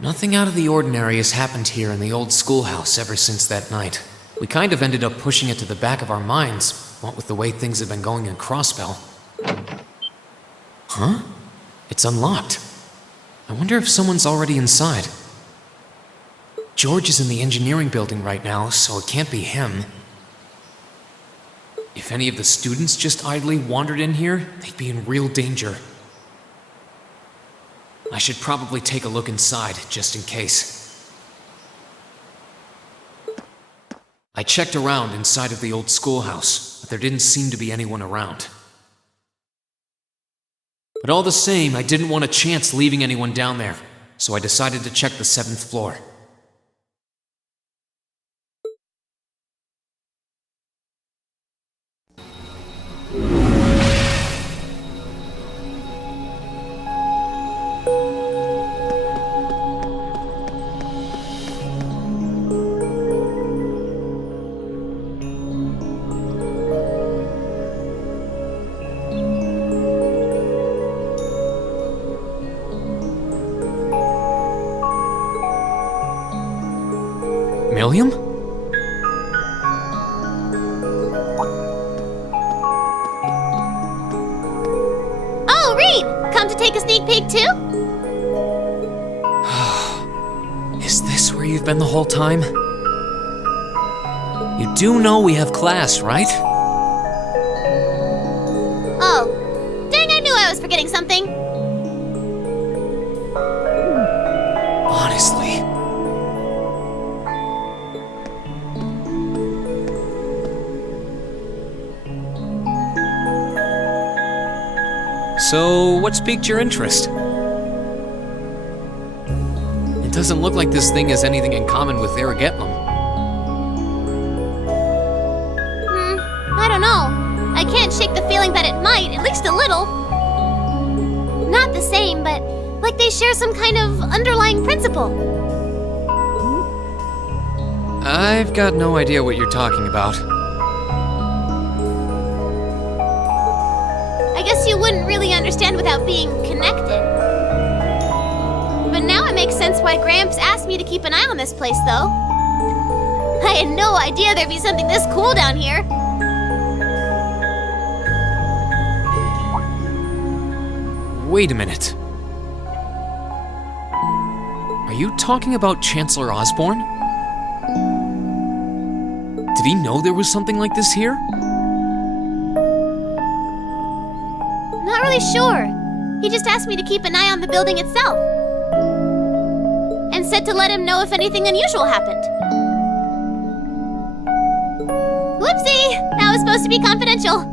Nothing out of the ordinary has happened here in the old schoolhouse ever since that night. We kind of ended up pushing it to the back of our minds, what with the way things have been going in Crossbell. Huh? It's unlocked. I wonder if someone's already inside. George is in the engineering building right now, so it can't be him. If any of the students just idly wandered in here, they'd be in real danger. I should probably take a look inside, just in case. I checked around inside of the old schoolhouse, but there didn't seem to be anyone around. But all the same, I didn't want a chance leaving anyone down there, so I decided to check the 7th floor. William? Oh, Rean! Come to take a sneak peek too? Is this where you've been the whole time? You do know we have class, right? Oh, dang, I knew I was forgetting something. Honestly. So, what's piqued your interest? It doesn't look like this thing has anything in common with Erebonia. I don't know. I can't shake the feeling that it might, at least a little. Not the same, but like they share some kind of underlying principle. I've got no idea what you're talking about. I guess you wouldn't really understand without being connected. But now it makes sense why Gramps asked me to keep an eye on this place, though. I had no idea there'd be something this cool down here. Wait a minute. Are you talking about Chancellor Osborne? Did he know there was something like this here? Not really sure. He just asked me to keep an eye on the building itself. And said to let him know if anything unusual happened. Whoopsie! That was supposed to be confidential.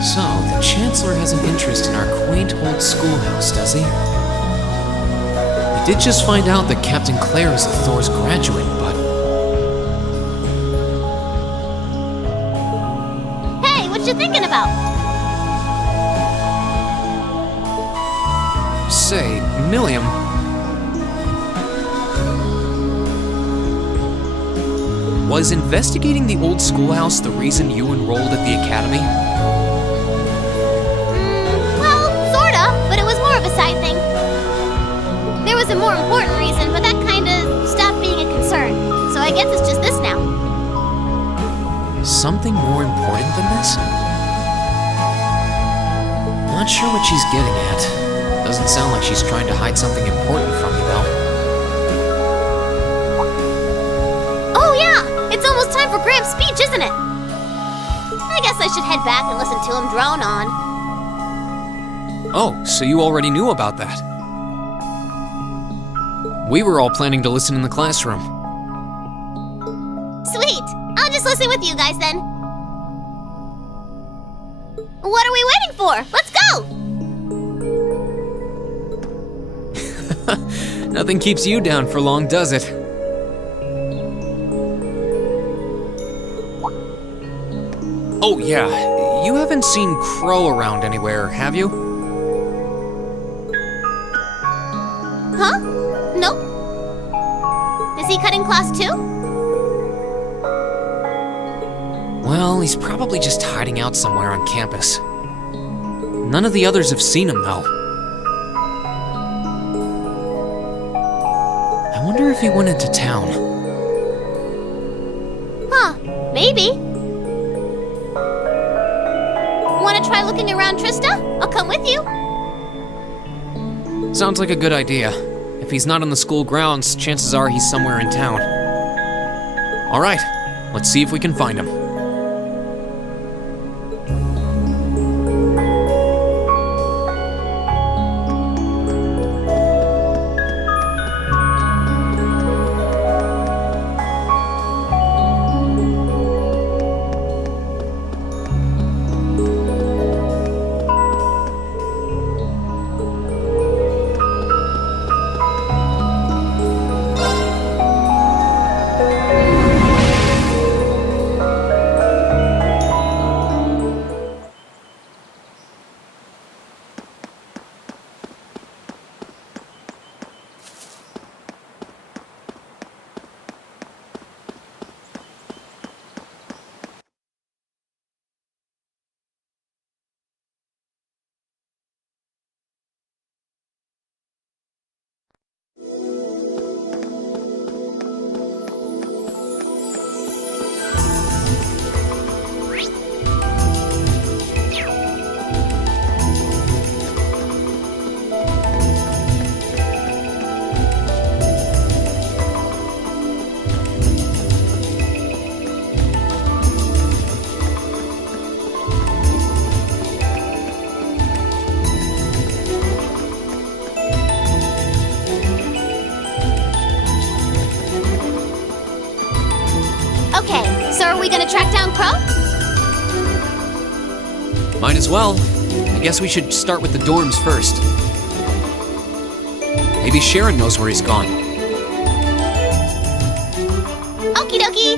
So, the Chancellor has an interest in our quaint old schoolhouse, does he? I did just find out that Captain Claire is a Thors graduate, but... Hey, what you thinking about? Say, Milliam... Was investigating the old schoolhouse the reason you enrolled at the academy? Well, sorta, but it was more of a side thing. There was a more important reason, but that kinda stopped being a concern. So I guess it's just this now. Something more important than this? Not sure what she's getting at. Doesn't sound like she's trying to hide something important from you, though. Oh yeah! It's almost time for Gramps' speech, isn't it? I guess I should head back and listen to him drone on. Oh, so you already knew about that. We were all planning to listen in the classroom. Sweet! I'll just listen with you guys then. What are we waiting for? Let's go! Nothing keeps you down for long, does it? Oh yeah, you haven't seen Crow around anywhere, have you? Is he cutting class too? Well, he's probably just hiding out somewhere on campus. None of the others have seen him, though. I wonder if he went into town. Huh, maybe. Want to try looking around, Trista? I'll come with you. Sounds like a good idea. If he's not on the school grounds, chances are he's somewhere in town. All right, let's see if we can find him. Okay, so are we gonna track down Crow? Might as well. I guess we should start with the dorms first. Maybe Sharon knows where he's gone. Okie dokie!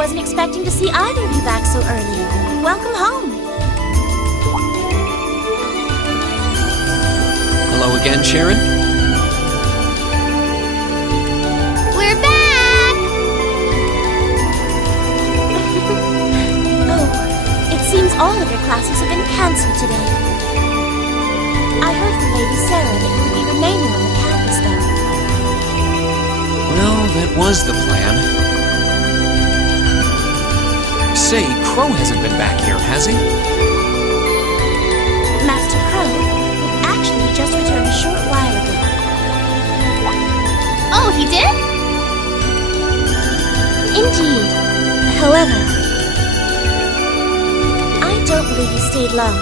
Wasn't expecting to see either of you back so early. Welcome home. Hello again, Sharon. We're back! Oh, it seems all of your classes have been cancelled today. I heard from Lady Sarah that you would be remaining on the campus, though. Well, that was the plan. Say, Crow hasn't been back here, has he? Master Crow actually just returned a short while ago. Oh, he did? Indeed. However, I don't believe he stayed long.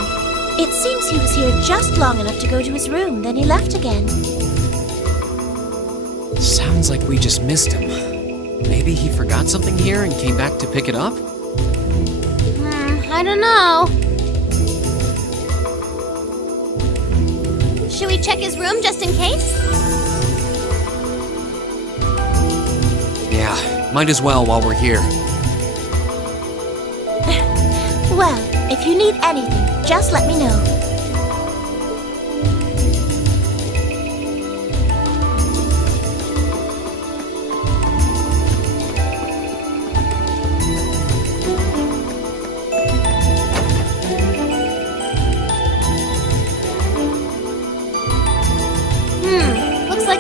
It seems he was here just long enough to go to his room, then he left again. Sounds like we just missed him. Maybe he forgot something here and came back to pick it up? I don't know. Should we check his room just in case? Yeah, might as well while we're here. Well, if you need anything, just let me know.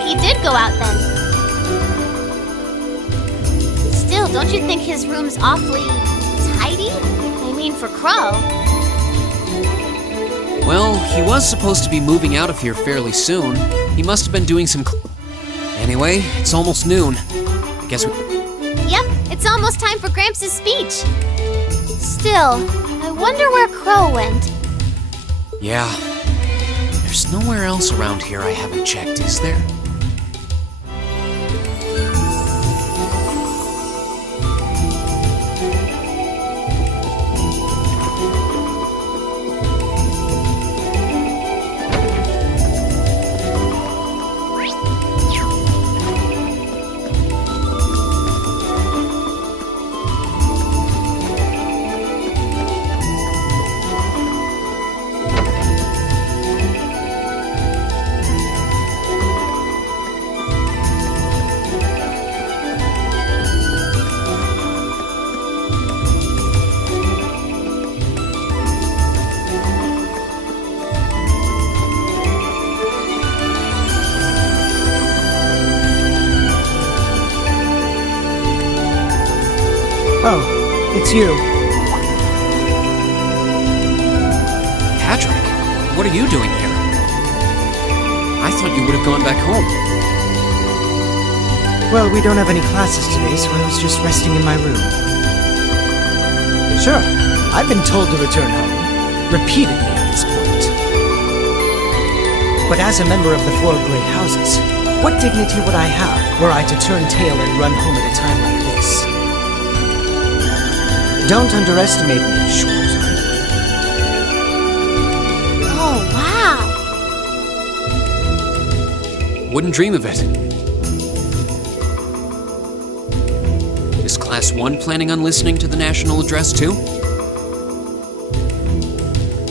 He did go out then. Still, don't you think his room's awfully tidy? I mean, for Crow. Well, he was supposed to be moving out of here fairly soon. He must have been doing some Anyway, it's almost noon. I guess we... Yep, it's almost time for Gramps' speech. Still, I wonder where Crow went. Yeah. There's nowhere else around here I haven't checked, is there? Oh, it's you. Patrick, what are you doing here? I thought you would have gone back home. Well, we don't have any classes today, so I was just resting in my room. Sure, I've been told to return home, repeatedly at this point. But as a member of the 4 great houses, what dignity would I have were I to turn tail and run home at a time like this? Don't underestimate me, Schwarzer. Oh, wow. Wouldn't dream of it. Is Class I planning on listening to the national address too?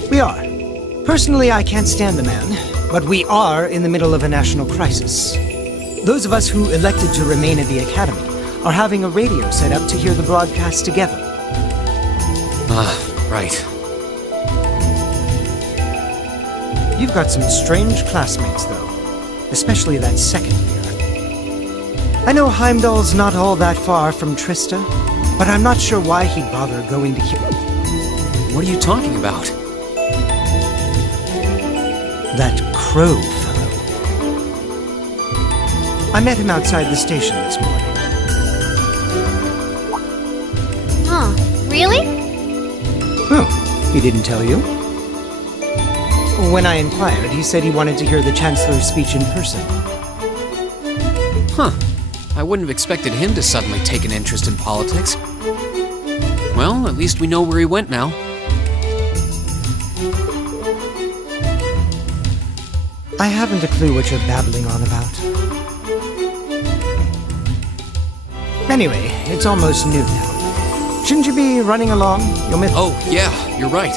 We are. Personally, I can't stand the man, but we are in the middle of a national crisis. Those of us who elected to remain at the Academy are having a radio set up to hear the broadcast together. Right. You've got some strange classmates, though. Especially that second year. I know Heimdall's not all that far from Trista, but I'm not sure why he'd bother going to here. What are you talking about? That Crow fellow. I met him outside the station this morning. Huh, really? Oh, he didn't tell you? When I inquired, he said he wanted to hear the Chancellor's speech in person. Huh. I wouldn't have expected him to suddenly take an interest in politics. Well, at least we know where he went now. I haven't a clue what you're babbling on about. Anyway, it's almost noon now. Shouldn't you be running along? You'll miss... Oh, yeah, you're right.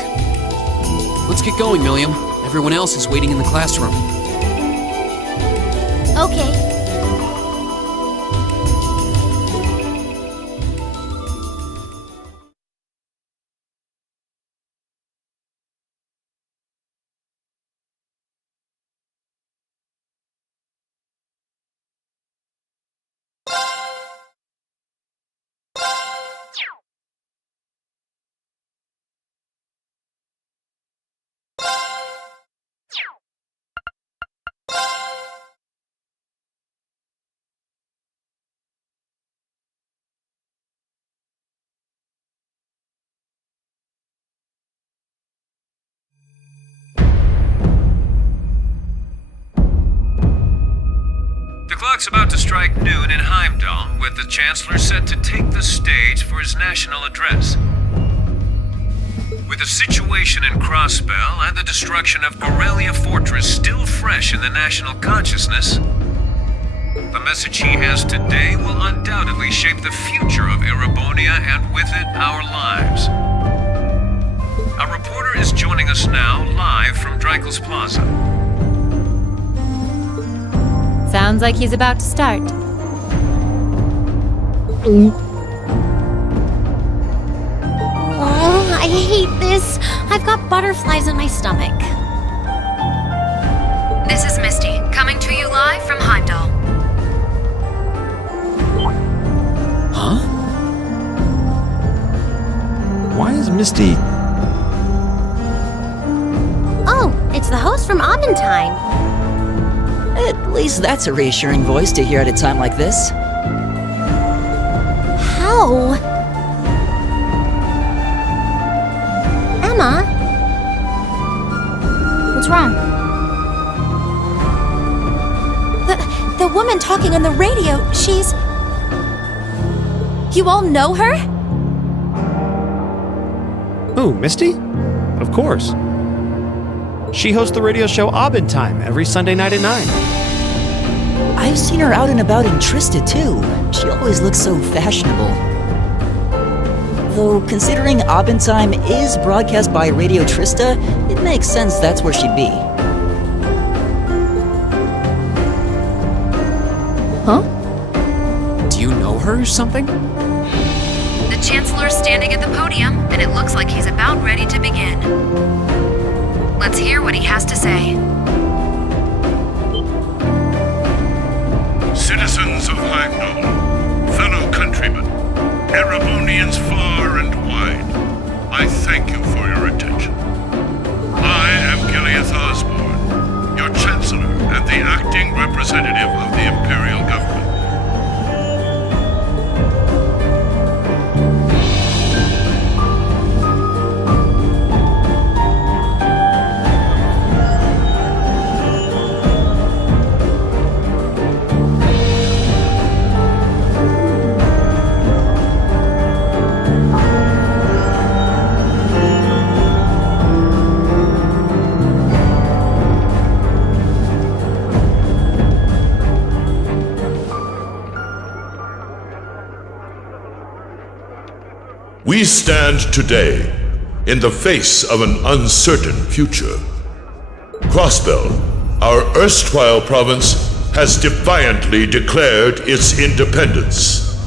Let's get going, Milliam. Everyone else is waiting in the classroom. Okay. The clock's about to strike noon in Heimdall, with the Chancellor set to take the stage for his national address. With the situation in Crossbell and the destruction of Gorelia Fortress still fresh in the national consciousness, the message he has today will undoubtedly shape the future of Erebonia and with it our lives. A reporter is joining us now live from Dreikel's Plaza. Sounds like he's about to start. Oh, I hate this. I've got butterflies in my stomach. This is Misty, coming to you live from Heimdall. Huh? Why is Misty... the host from Aventine. At least that's a reassuring voice to hear at a time like this. How? Emma? What's wrong? The woman talking on the radio, she's... You all know her? Who, Misty? Of course. She hosts the radio show Abendtime every Sunday night at 9. I've seen her out and about in Trista, too. She always looks so fashionable. Though, considering Abendtime is broadcast by Radio Trista, it makes sense that's where she'd be. Huh? Do you know her or something? The Chancellor's standing at the podium, and it looks like he's about ready to begin. Let's hear what he has to say. Citizens of Heimdall, fellow countrymen, Erebonians far and wide, I thank you for your attention. I am Gileath Osborne, your Chancellor and the acting representative of the Imperial Government. We stand today in the face of an uncertain future. Crossbell, our erstwhile province, has defiantly declared its independence.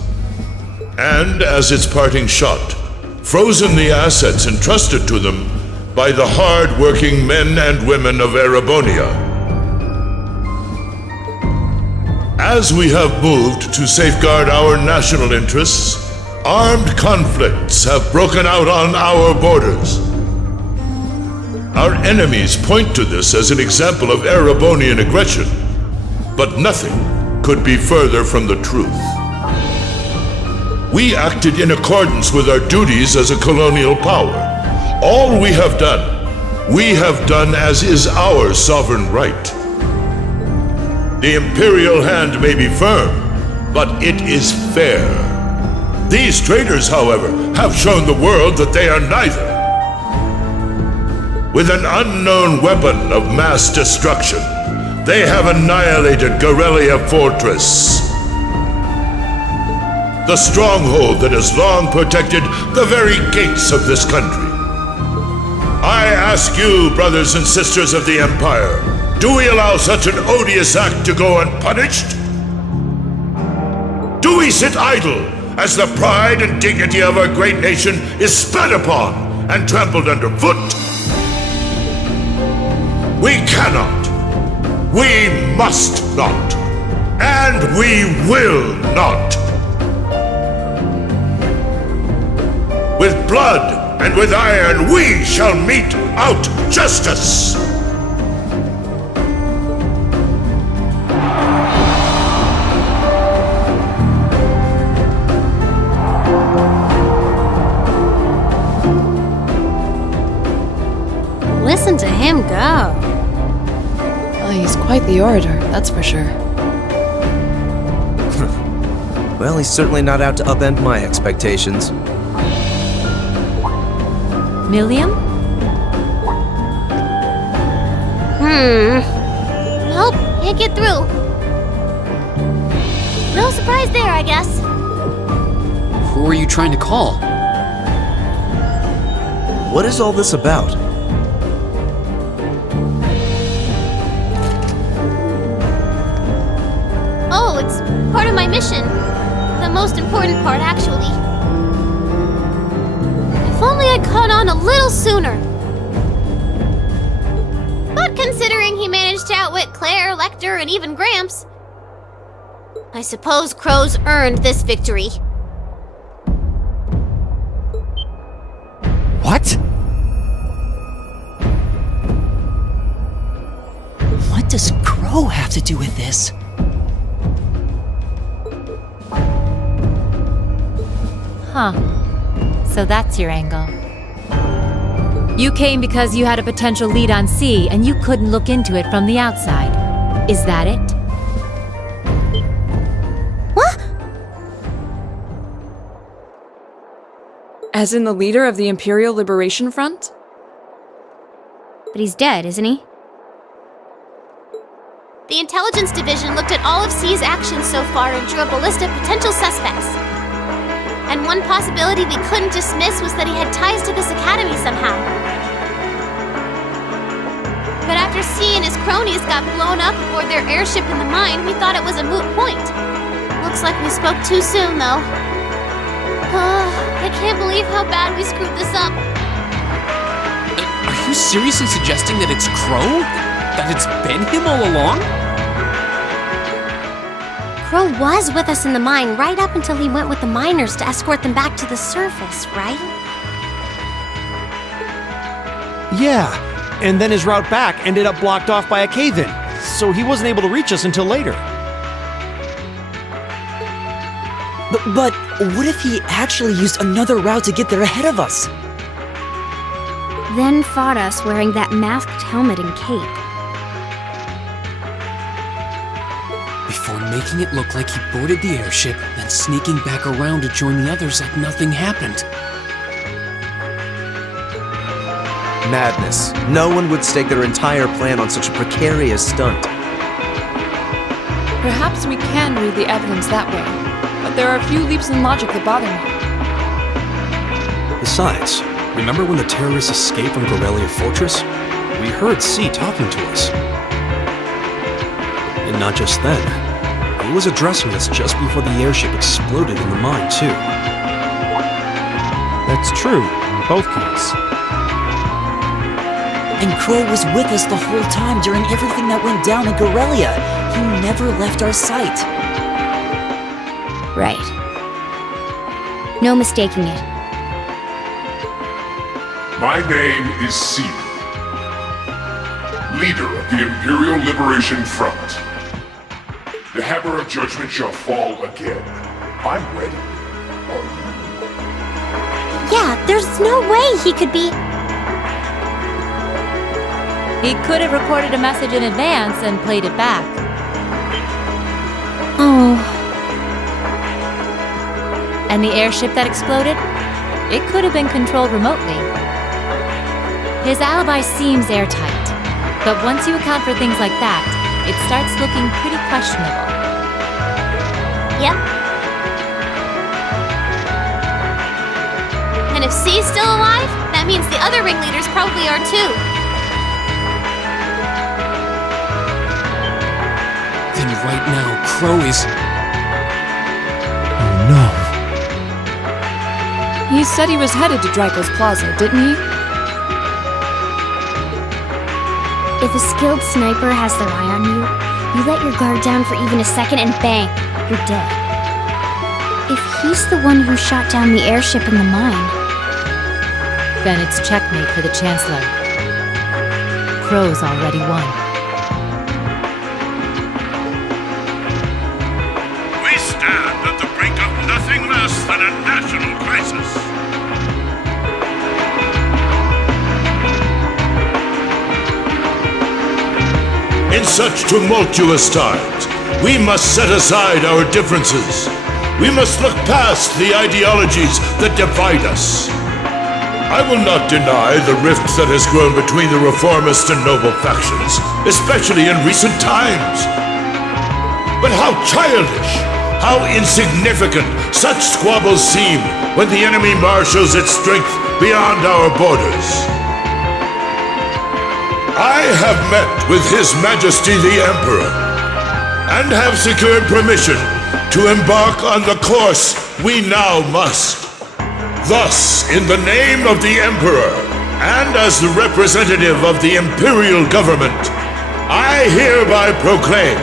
And as its parting shot, frozen the assets entrusted to them by the hard-working men and women of Erebonia. As we have moved to safeguard our national interests, armed conflicts have broken out on our borders. Our enemies point to this as an example of Erebonian aggression, but nothing could be further from the truth. We acted in accordance with our duties as a colonial power. All we have done as is our sovereign right. The imperial hand may be firm, but it is fair. These traitors, however, have shown the world that they are neither. With an unknown weapon of mass destruction, they have annihilated Gorelia Fortress, the stronghold that has long protected the very gates of this country. I ask you, brothers and sisters of the Empire, do we allow such an odious act to go unpunished? Do we sit idle as the pride and dignity of our great nation is spat upon and trampled underfoot? We cannot, we must not, and we will not. With blood and with iron we shall mete out justice. Listen to him go. Oh, he's quite the orator, that's for sure. Well, he's certainly not out to upend my expectations. Milliam? Nope, can't get through. No surprise there, I guess. Who are you trying to call? What is all this about? Oh, it's part of my mission. The most important part, actually. If only I'd caught on a little sooner. But considering he managed to outwit Claire, Lecter, and even Gramps, I suppose Crow's earned this victory. What? Crow have to do with this? Huh. So that's your angle. You came because you had a potential lead on C, and you couldn't look into it from the outside. Is that it? What? As in the leader of the Imperial Liberation Front? But he's dead, isn't he? The Intelligence Division looked at all of C's actions so far and drew up a list of potential suspects. And one possibility we couldn't dismiss was that he had ties to this academy somehow. But after C and his cronies got blown up aboard their airship in the mine, we thought it was a moot point. Looks like we spoke too soon, though. I can't believe how bad we screwed this up. Are you seriously suggesting that it's Crow? That it's been him all along? Crow was with us in the mine right up until he went with the miners to escort them back to the surface, right? Yeah, and then his route back ended up blocked off by a cave-in, so he wasn't able to reach us until later. But what if he actually used another route to get there ahead of us? Then fought us wearing that masked helmet and cape. Before making it look like he boarded the airship, then sneaking back around to join the others like nothing happened. Madness. No one would stake their entire plan on such a precarious stunt. Perhaps we can read the evidence that way, but there are a few leaps in logic that bother me. Besides, remember when the terrorists escaped from Gorelia Fortress? We heard C talking to us. And not just then. He was addressing us just before the airship exploded in the mine, too. That's true, in both cases. And Crow was with us the whole time during everything that went down in Gorelia. He never left our sight. Right. No mistaking it. My name is C, leader of the Imperial Liberation Front. The hammer of judgment shall fall again. I'm ready. Are you? Yeah, there's no way he could be... He could have recorded a message in advance and played it back. Oh. And the airship that exploded? It could have been controlled remotely. His alibi seems airtight, but once you account for things like that, it starts looking pretty questionable. Yep. And if C's still alive, that means the other ringleaders probably are too. Then right now, Crow is... Oh no. He said he was headed to Draco's Plaza, didn't he? If a skilled sniper has their eye on you, you let your guard down for even a second and bang, you're dead. If he's the one who shot down the airship in the mine... Then it's checkmate for the Chancellor. Crow's already won. We stand at the brink of nothing less than a national crisis. In such tumultuous times, we must set aside our differences. We must look past the ideologies that divide us. I will not deny the rift that has grown between the reformist and noble factions, especially in recent times. But how childish, how insignificant such squabbles seem when the enemy marshals its strength beyond our borders. I have met with His Majesty the Emperor, and have secured permission to embark on the course we now must. Thus, in the name of the Emperor, and as the representative of the Imperial Government, I hereby proclaim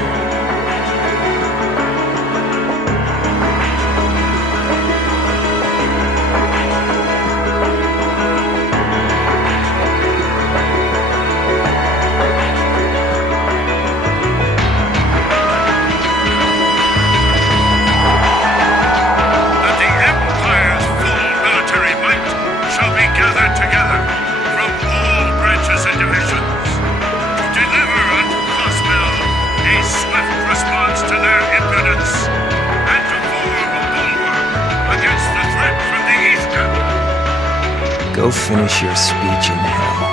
Go finish your speech in hell.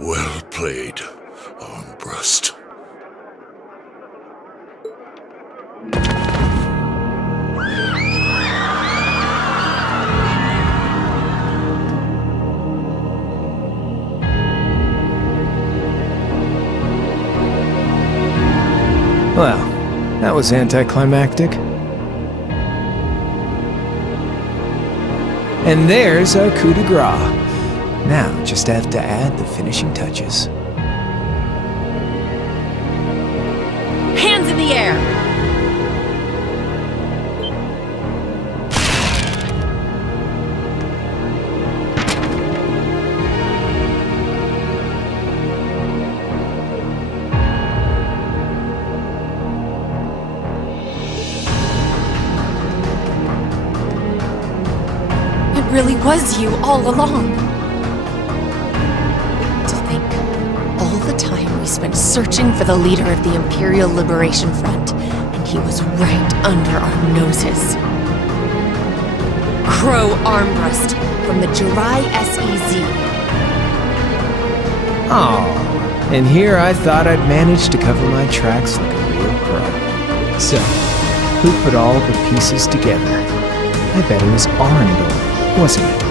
Well played, Armbrust. Well, that was anticlimactic. And there's our coup de grace. Now, just have to add the finishing touches. Hands in the air! It really was you all along. We spent searching for the leader of the Imperial Liberation Front, and he was right under our noses. Crow Armbrust from the Jirai SEZ. Oh, and here I thought I'd managed to cover my tracks like a real pro. So, who put all the pieces together? I bet it was Arndor, wasn't it?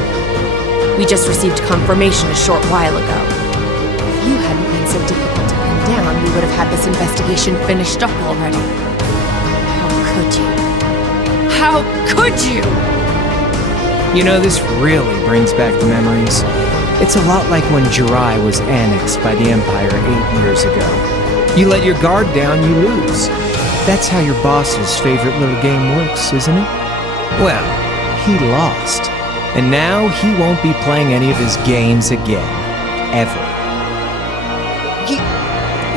We just received confirmation a short while ago. If you hadn't been so difficult to pin down, we would have had this investigation finished up already. How could you? How could you? You know, this really brings back the memories. It's a lot like when Jirai was annexed by the Empire 8 years ago. You let your guard down, you lose. That's how your boss's favorite little game works, isn't it? Well, he lost. And now he won't be playing any of his games again. Ever.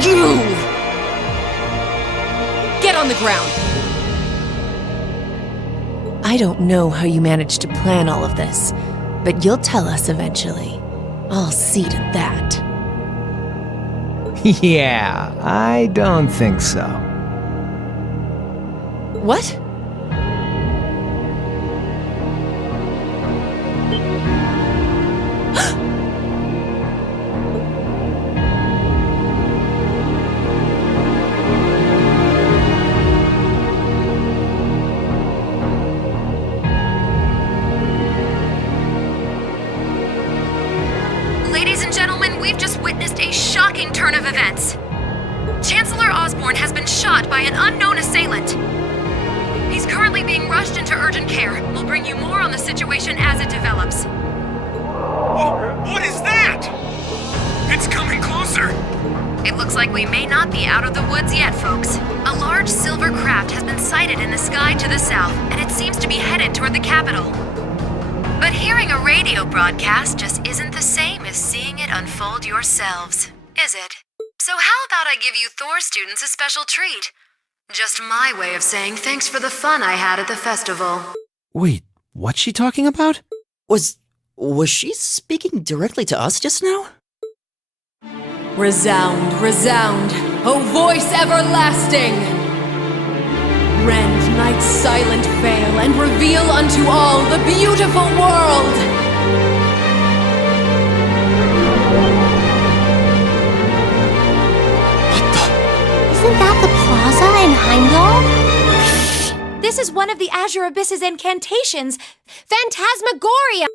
You! Get on the ground! I don't know how you managed to plan all of this, but you'll tell us eventually. I'll see to that. Yeah, I don't think so. What? Ladies and gentlemen, we've just witnessed a shocking turn of events. Chancellor Osborne has been shot by an unknown assailant. He's currently being rushed into urgent care. We'll bring you more on the situation as it develops. What is that? It's coming closer. It looks like we may not be out of the woods yet, folks. A large silver craft has been sighted in the sky to the south, and it seems to be headed toward the capital. But hearing a radio broadcast just isn't the same as seeing it unfold yourselves, is it? So how about I give you Thor students a special treat? Just my way of saying thanks for the fun I had at the festival. Wait, what's she talking about? Was she speaking directly to us just now? Resound, resound, O voice everlasting! Rend night's silent veil and reveal unto all the beautiful world! Isn't that the plaza in Heimdall? This is one of the Azure Abyss's incantations, Phantasmagoria!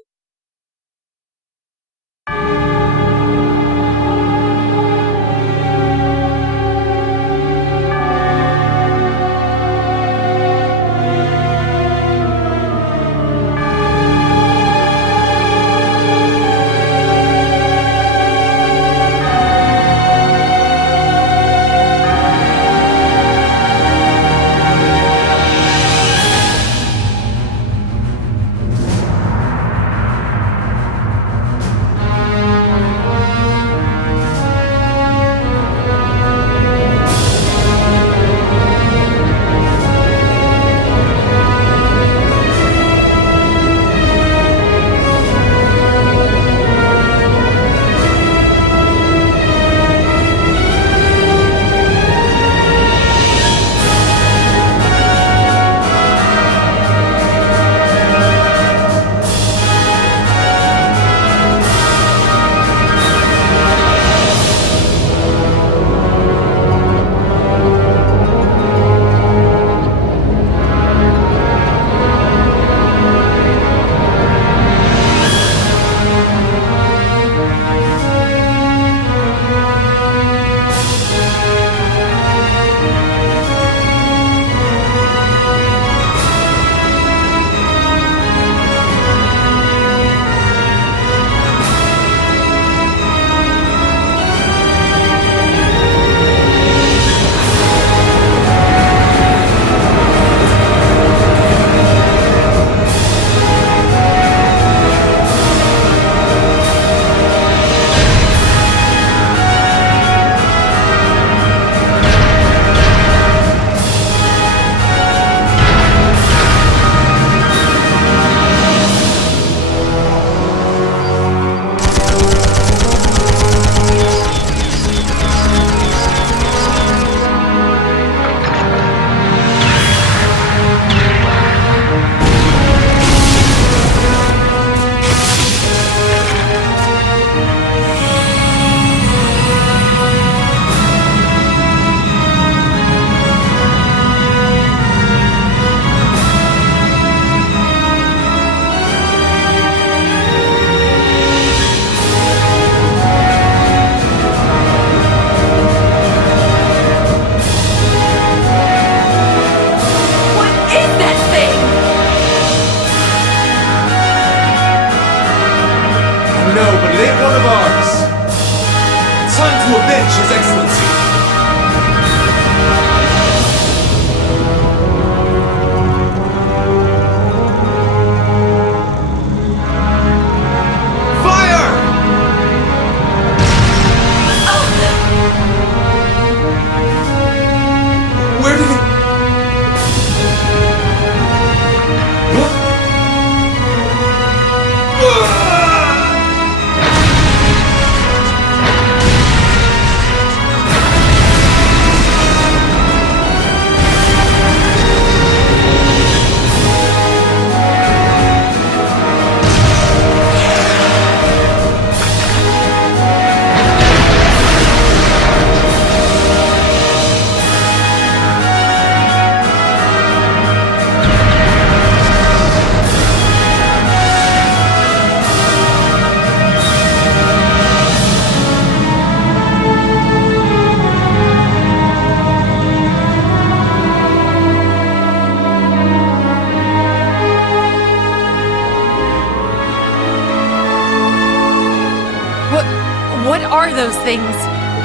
are those things?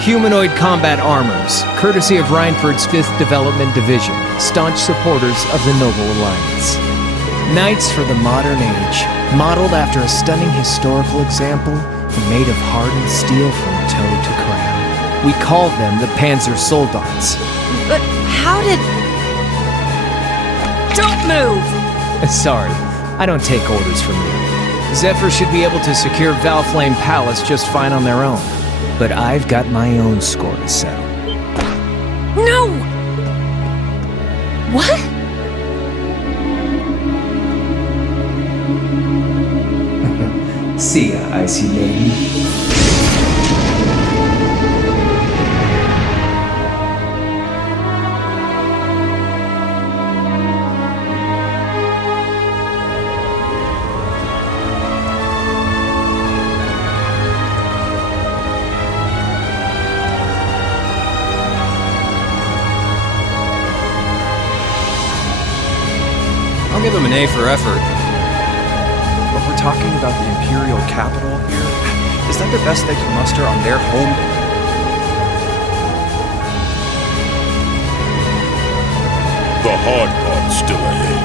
Humanoid combat armors, courtesy of Reinford's 5th Development Division, staunch supporters of the Noble Alliance. Knights for the modern age, modeled after a stunning historical example and made of hardened steel from toe to crown. We call them the Panzer Soldats. But how did... Don't move! Sorry, I don't take orders from you. Zephyr should be able to secure Valflame Palace just fine on their own. But I've got my own score to settle. No! What? See ya, Icy Lady. I'll give him an A for effort. But we're talking about the Imperial capital here? Is that the best they can muster on their home? The hard part's still ahead.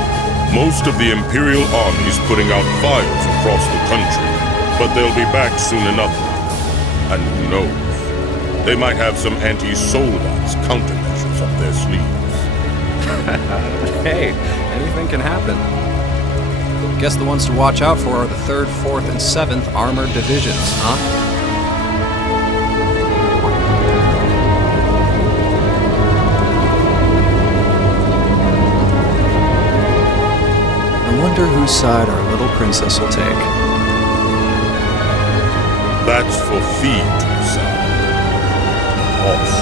Most of the Imperial army's putting out fires across the country, but they'll be back soon enough. And who knows? They might have some anti-Soldats countermeasures up their sleeves. Hey, anything can happen. Guess the ones to watch out for are the 3rd, 4th, and 7th Armored Divisions, huh? I wonder whose side our little princess will take. That's for Fee to decide. Horse.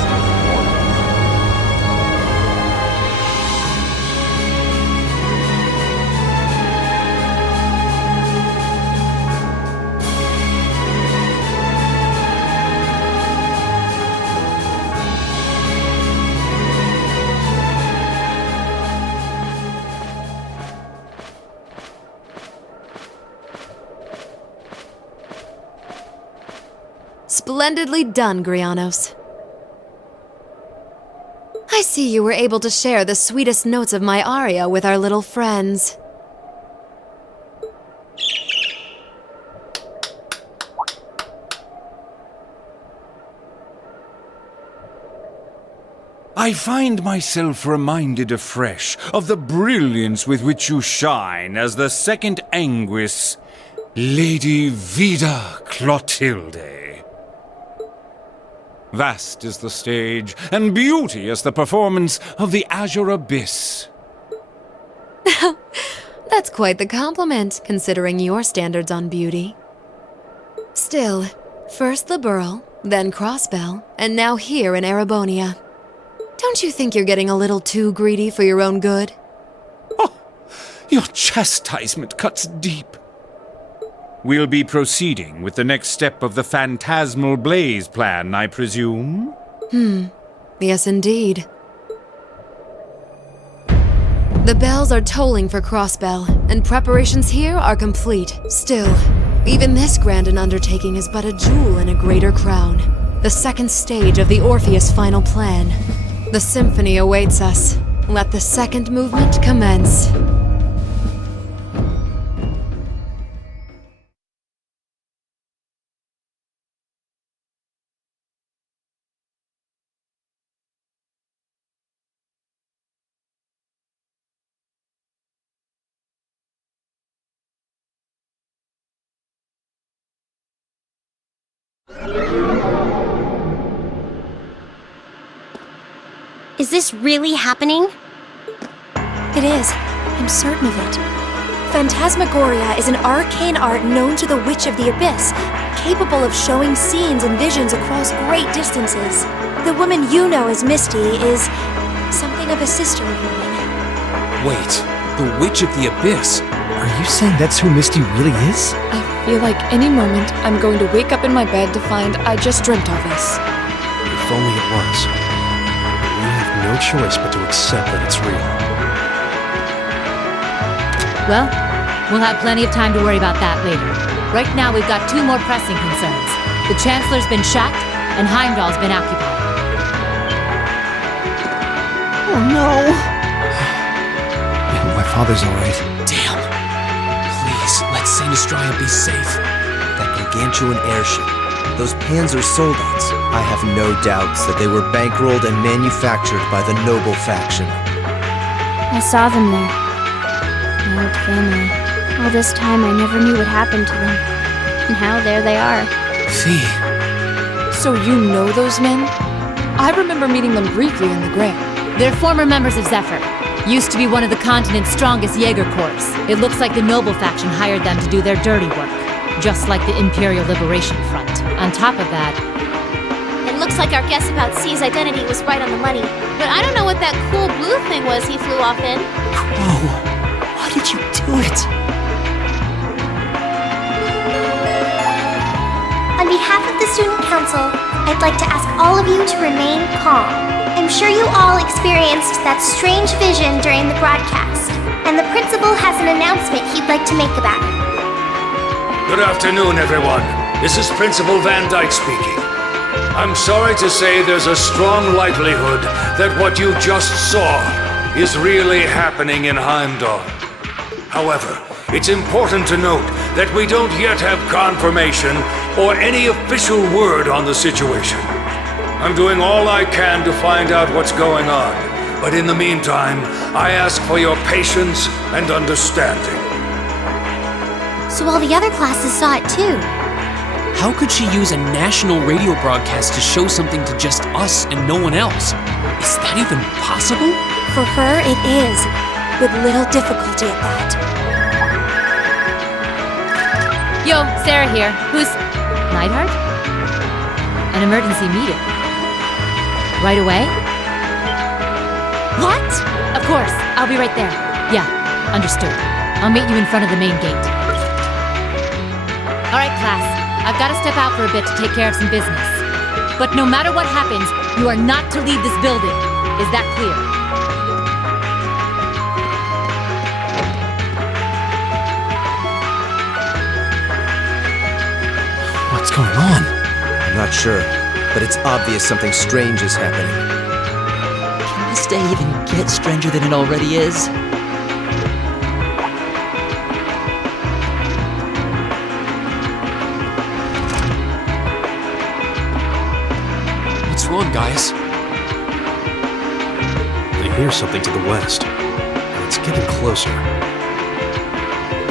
Splendidly done, Grianos. I see you were able to share the sweetest notes of my aria with our little friends. I find myself reminded afresh of the brilliance with which you shine as the second Anguis, Lady Vida Clotilde. Vast is the stage, and beauteous the performance of the Azure Abyss. That's quite the compliment, considering your standards on beauty. Still, first Liberl, then Crossbell, and now here in Erebonia. Don't you think you're getting a little too greedy for your own good? Your chastisement cuts deep. We'll be proceeding with the next step of the Phantasmal Blaze plan, I presume? Yes, indeed. The bells are tolling for Crossbell, and preparations here are complete. Still, even this grand an undertaking is but a jewel in a greater crown. The second stage of the Orpheus final plan. The symphony awaits us. Let the second movement commence. Is this really happening? It is. I'm certain of it. Phantasmagoria is an arcane art known to the Witch of the Abyss, capable of showing scenes and visions across great distances. The woman you know as Misty is something of a sister of mine. Wait, the Witch of the Abyss? Are you saying that's who Misty really is? I feel like any moment I'm going to wake up in my bed to find I just dreamt all this. If only it was. We have no choice but to accept that it's real. Well, we'll have plenty of time to worry about that later. Right now, we've got 2 more pressing concerns. The Chancellor's been shot, and Heimdall's been occupied. Oh no! I hope my father's alright. Damn. Please, let St. Estraya be safe. That gargantuan airship, those Panzer soldats, I have no doubts that they were bankrolled and manufactured by the noble faction. I saw them there. My old family. All this time I never knew what happened to them. Now there they are. Fee. So you know those men? I remember meeting them briefly in the Grey. They're former members of Zephyr. Used to be one of the continent's strongest Jaeger Corps. It looks like the noble faction hired them to do their dirty work. Just like the Imperial Liberation Front. On top of that... It looks like our guess about C's identity was right on the money. But I don't know what that cool blue thing was he flew off in. Whoa! Why did you do it? On behalf of the Student Council, I'd like to ask all of you to remain calm. I'm sure you all experienced that strange vision during the broadcast, and the principal has an announcement he'd like to make about it. Good afternoon, everyone. This is Principal Van Dyke speaking. I'm sorry to say there's a strong likelihood that what you just saw is really happening in Heimdall. However, it's important to note that we don't yet have confirmation or any official word on the situation. I'm doing all I can to find out what's going on, but in the meantime, I ask for your patience and understanding. So all the other classes saw it too. How could she use a national radio broadcast to show something to just us and no one else? Is that even possible? For her, it is, with little difficulty at that. Yo, Sarah here. Who's... Neidhart? An emergency meeting. Right away? What? Of course, I'll be right there. Yeah, understood. I'll meet you in front of the main gate. All right, class. I've got to step out for a bit to take care of some business. But no matter what happens, you are not to leave this building. Is that clear? What's going on? I'm not sure, but it's obvious something strange is happening. Can this day even get stranger than it already is? What's wrong, guys? I hear something to the west. And it's getting closer.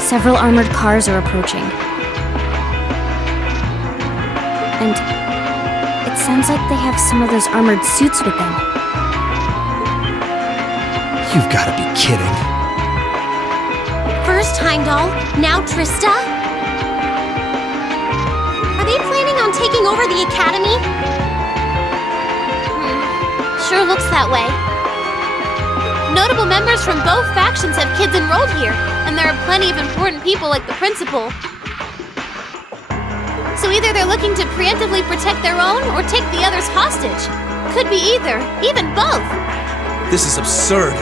Several armored cars are approaching. And it sounds like they have some of those armored suits with them. You've got to be kidding. First Heimdall, now Trista? Are they planning on taking over the academy? Sure looks that way. Notable members from both factions have kids enrolled here, and there are plenty of important people like the principal. So either they're looking to preemptively protect their own or take the others hostage. Could be either, even both. This is absurd.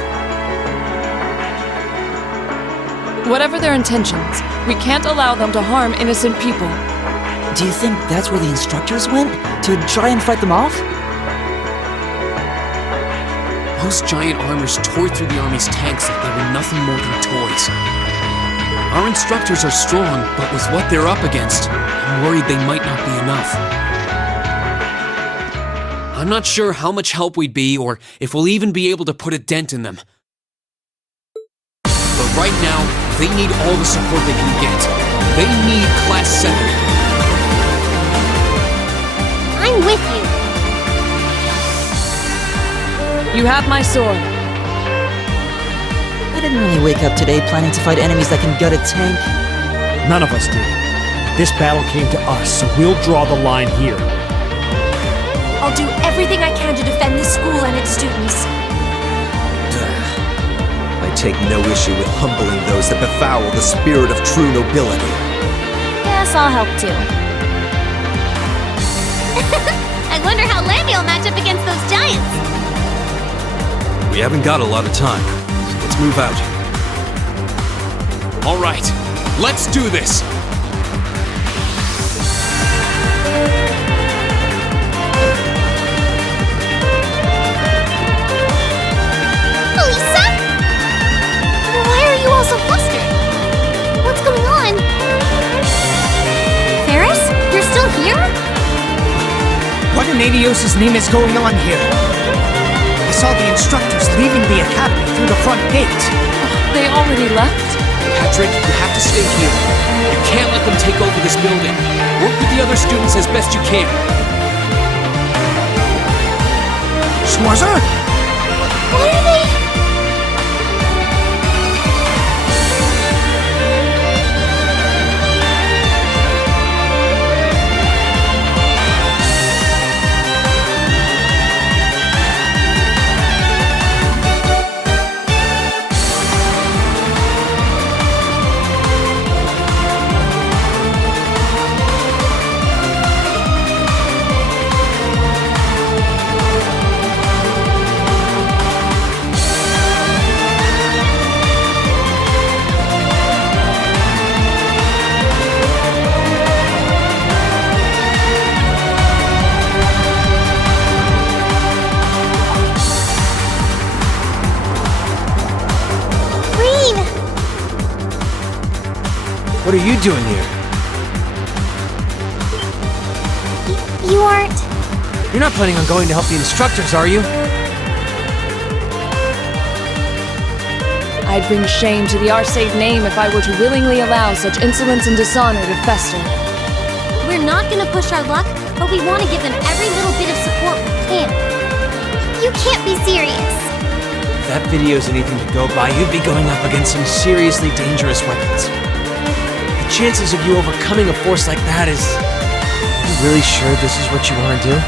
Whatever their intentions, we can't allow them to harm innocent people. Do you think that's where the instructors went? To try and fight them off? Those giant armors tore through the Army's tanks like they were nothing more than toys. Our instructors are strong, but with what they're up against, I'm worried they might not be enough. I'm not sure how much help we'd be, or if we'll even be able to put a dent in them. But right now, they need all the support they can get. They need Class VII. I'm with you. You have my sword. I didn't really wake up today planning to fight enemies that can gut a tank. None of us did. This battle came to us, so we'll draw the line here. I'll do everything I can to defend this school and its students. I take no issue with humbling those that befoul the spirit of true nobility. Guess I'll help too. I wonder how Lammy will match up against those giants. We haven't got a lot of time, so let's move out. All right, let's do this. What in Adios' name is going on here? I saw the instructors leaving the academy through the front gate. They already left? Patrick, you have to stay here. You can't let them take over this building. Work with the other students as best you can. Schwarzer? What are they? What are you doing here? You aren't... You're not planning on going to help the instructors, are you? I'd bring shame to the Arcade name if I were to willingly allow such insolence and dishonor to fester. We're not gonna push our luck, but we want to give them every little bit of support we can. You can't be serious. If that video's anything to go by, you'd be going up against some seriously dangerous weapons. The chances of you overcoming a force like that is... Are you really sure this is what you want to do?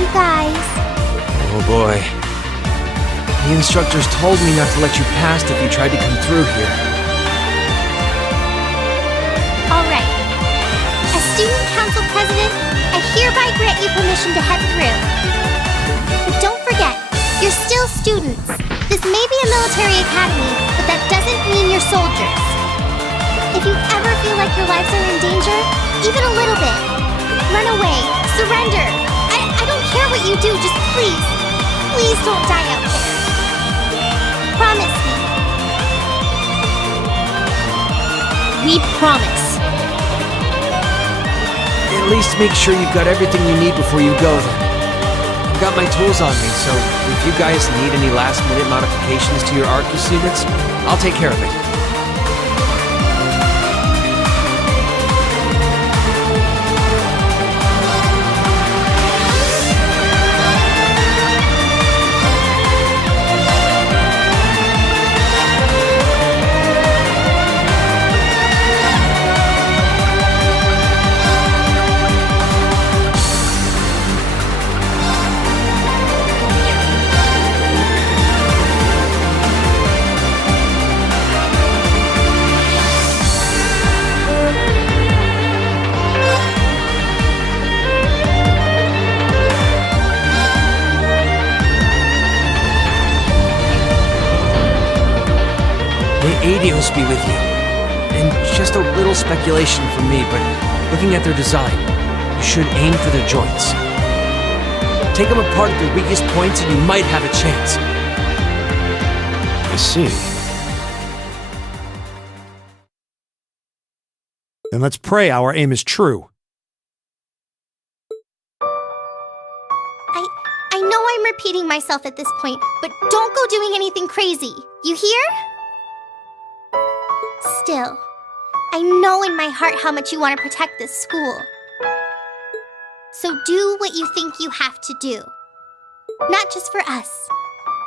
You guys... Oh boy. The instructors told me not to let you past if you tried to come through here. Alright. As student council president, I hereby grant you permission to head through. But don't forget, you're still students. This may be a military academy, but that doesn't mean you're soldiers. If you ever feel like your lives are in danger, even a little bit, run away, surrender. I don't care what you do, just please don't die out there. Promise me. We promise. At least make sure you've got everything you need before you go then. I've got my tools on me, so if you guys need any last-minute modifications to your Arcus units, I'll take care of it. Adios be with you. And just a little speculation from me, but looking at their design, you should aim for their joints. Take them apart at their weakest points and you might have a chance. I see. Then let's pray our aim is true. I know I'm repeating myself at this point, but don't go doing anything crazy. You hear? Still, I know in my heart how much you want to protect this school. So do what you think you have to do. Not just for us,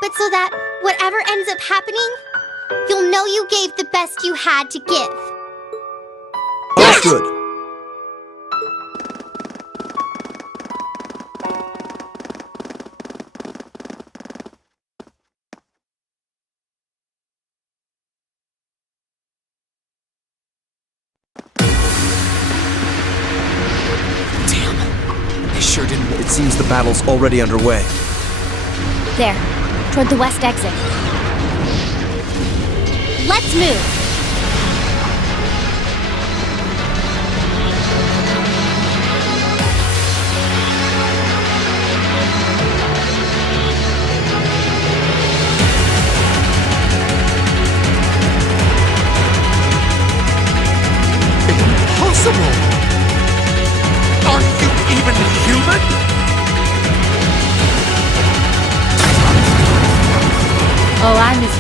but so that whatever ends up happening, you'll know you gave the best you had to give. Understood. It seems the battle's already underway. There, toward the west exit. Let's move.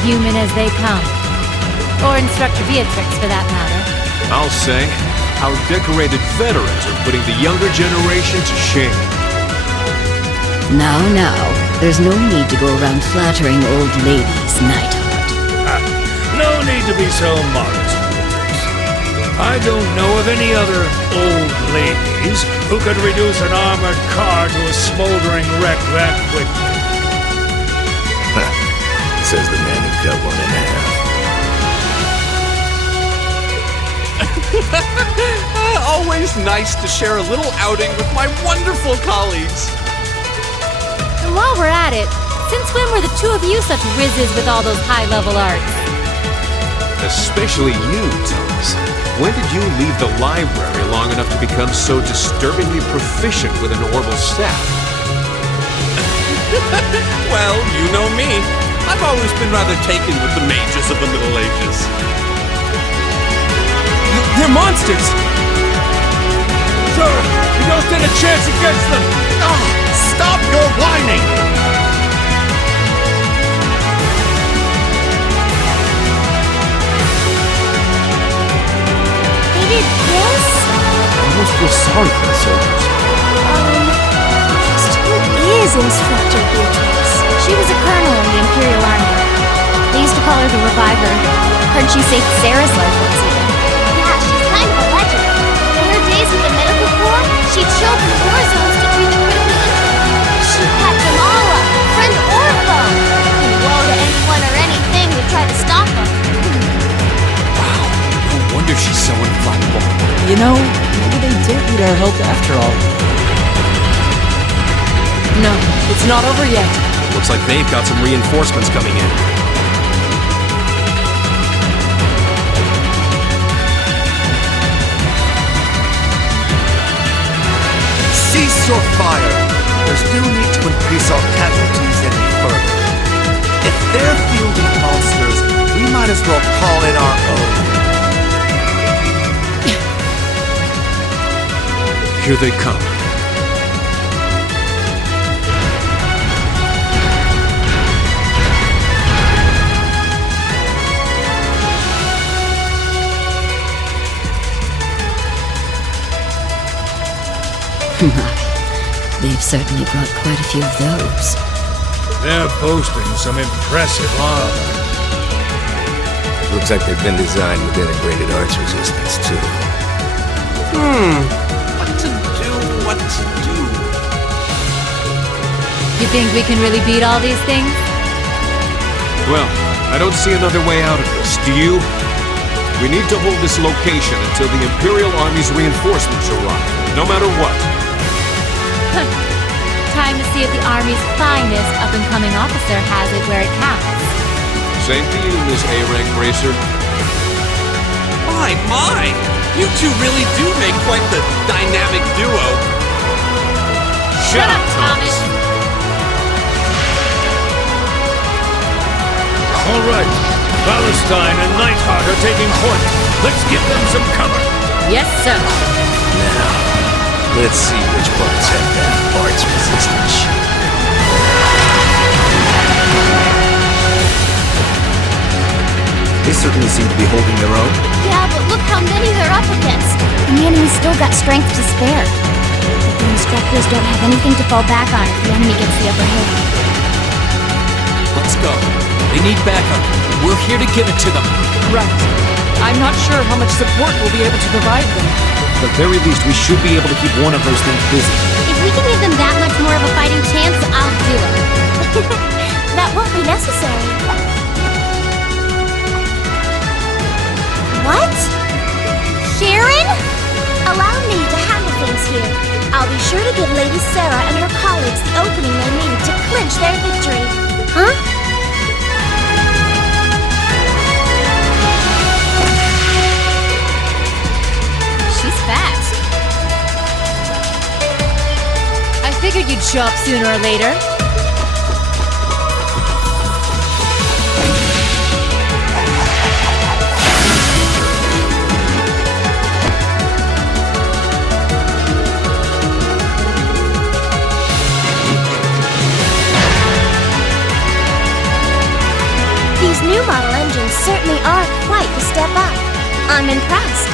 human as they come. Or Instructor Beatrix, for that matter. I'll say, our decorated veterans are putting the younger generation to shame. Now, there's no need to go around flattering old ladies, Nightheart. No need to be so modest. I don't know of any other old ladies who could reduce an armored car to a smoldering wreck that quickly. Says the man who cut one in half. Always nice to share a little outing with my wonderful colleagues. And while we're at it, since when were the two of you such whizzes with all those high-level arts? Especially you, Thomas. When did you leave the library long enough to become so disturbingly proficient with an orbital staff? Well, you know me. I've always been rather taken with the mages of the Middle Ages. They're monsters! Sir, we don't stand a chance against them! Stop your whining! They did this? I almost feel sorry for the soldiers. Just who is Instructor Beatrix? She was a colonel in the Imperial Army. They used to call her the Reviver. Heard she saved Sarah's life once even. Yeah, she's kind of a legend. In her days with the medical corps, she'd show up in war zones to treat the critically injured. She'd patch them all up, friend or foe. And woe to anyone or anything who tried to stop them. Wow, no wonder she's so inflammable. You know, maybe they did need our help after all. No, it's not over yet. Looks like they've got some reinforcements coming in. Cease your fire! There's no need to increase our casualties any further. If they're fielding monsters, we might as well call in our own. Here they come. They've certainly brought quite a few of those. They're boasting some impressive armor. Looks like they've been designed with integrated arts resistance, too. What to do? You think we can really beat all these things? Well, I don't see another way out of this, do you? We need to hold this location until the Imperial Army's reinforcements arrive, no matter what. Time to see if the Army's finest up-and-coming officer has it where it counts. Same to you, Miss A-Rank Racer. My! You two really do make quite the dynamic duo. Shut up, Thomas! All right, Palestine and Nightheart are taking point. Let's give them some cover. Yes, sir. Now, let's see which parts have that arts resistance shit. They certainly seem to be holding their own. Yeah, but look how many they're up against. And the enemy's still got strength to spare. But the instructors don't have anything to fall back on if the enemy gets the upper hand. Let's go. They need backup. We're here to give it to them. Right. I'm not sure how much support we'll be able to provide them. At the very least, we should be able to keep one of those things busy. If we can give them that much more of a fighting chance, I'll do it. That won't be necessary. What? Sharon? Allow me to handle things here. I'll be sure to give Lady Sarah and her colleagues the opening they need to clinch their victory. Huh? She's fast. I figured you'd show up sooner or later. These new certainly are quite the step up. I'm impressed.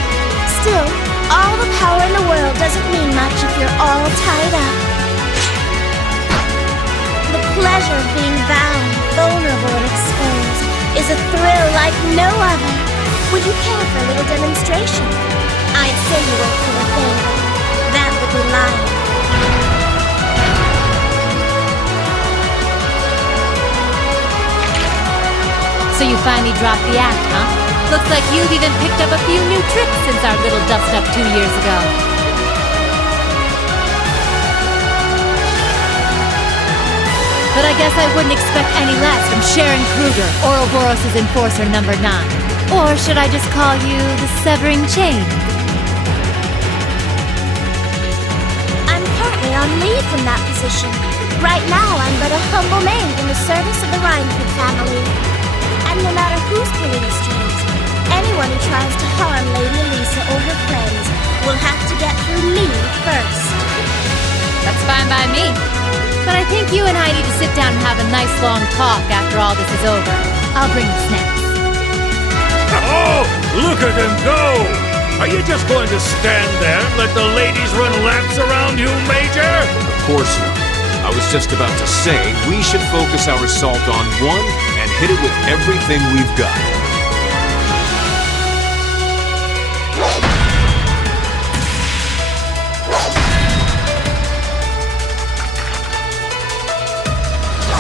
Still, all the power in the world doesn't mean much if you're all tied up. The pleasure of being bound, vulnerable, and exposed is a thrill like no other. Would you care for a little demonstration? I'd say you work for the thing. That would be lying. So you finally dropped the act, huh? Looks like you've even picked up a few new tricks since our little dust-up 2 years ago. But I guess I wouldn't expect any less from Sharon Kruger, Ouroboros' Enforcer number 9. Or should I just call you the Severing Chain? I'm currently on leave from that position. Right now, I'm but a humble maid in the service of the Rhineford family. And no matter who's pulling the strings, anyone who tries to harm Lady Elisa or her friends will have to get through me first. That's fine by me. But I think you and I need to sit down and have a nice long talk after all this is over. I'll bring the snacks. Oh, look at them go! Are you just going to stand there and let the ladies run laps around you, Major? Of course not. I was just about to say, we should focus our assault on one and hit it with everything we've got.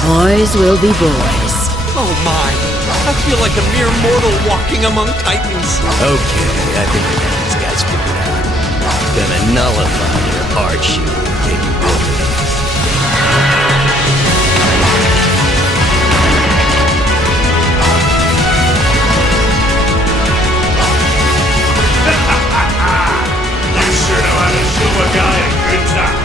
Boys will be boys. Oh my, I feel like a mere mortal walking among titans. Okay, I think I got these guys figured out. Gonna nullify your hard-shooting capabilities. You sure know how to show a guy a good time.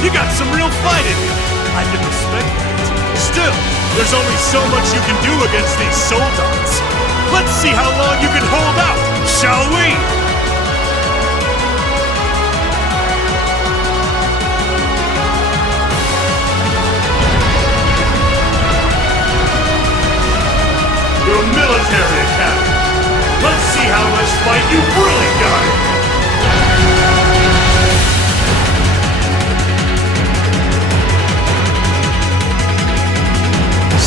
You got some real fight in you. I can respect that. Still, there's only so much you can do against these soldats. Let's see how long you can hold out, shall we? Your military academy. Let's see how much fight you really got it.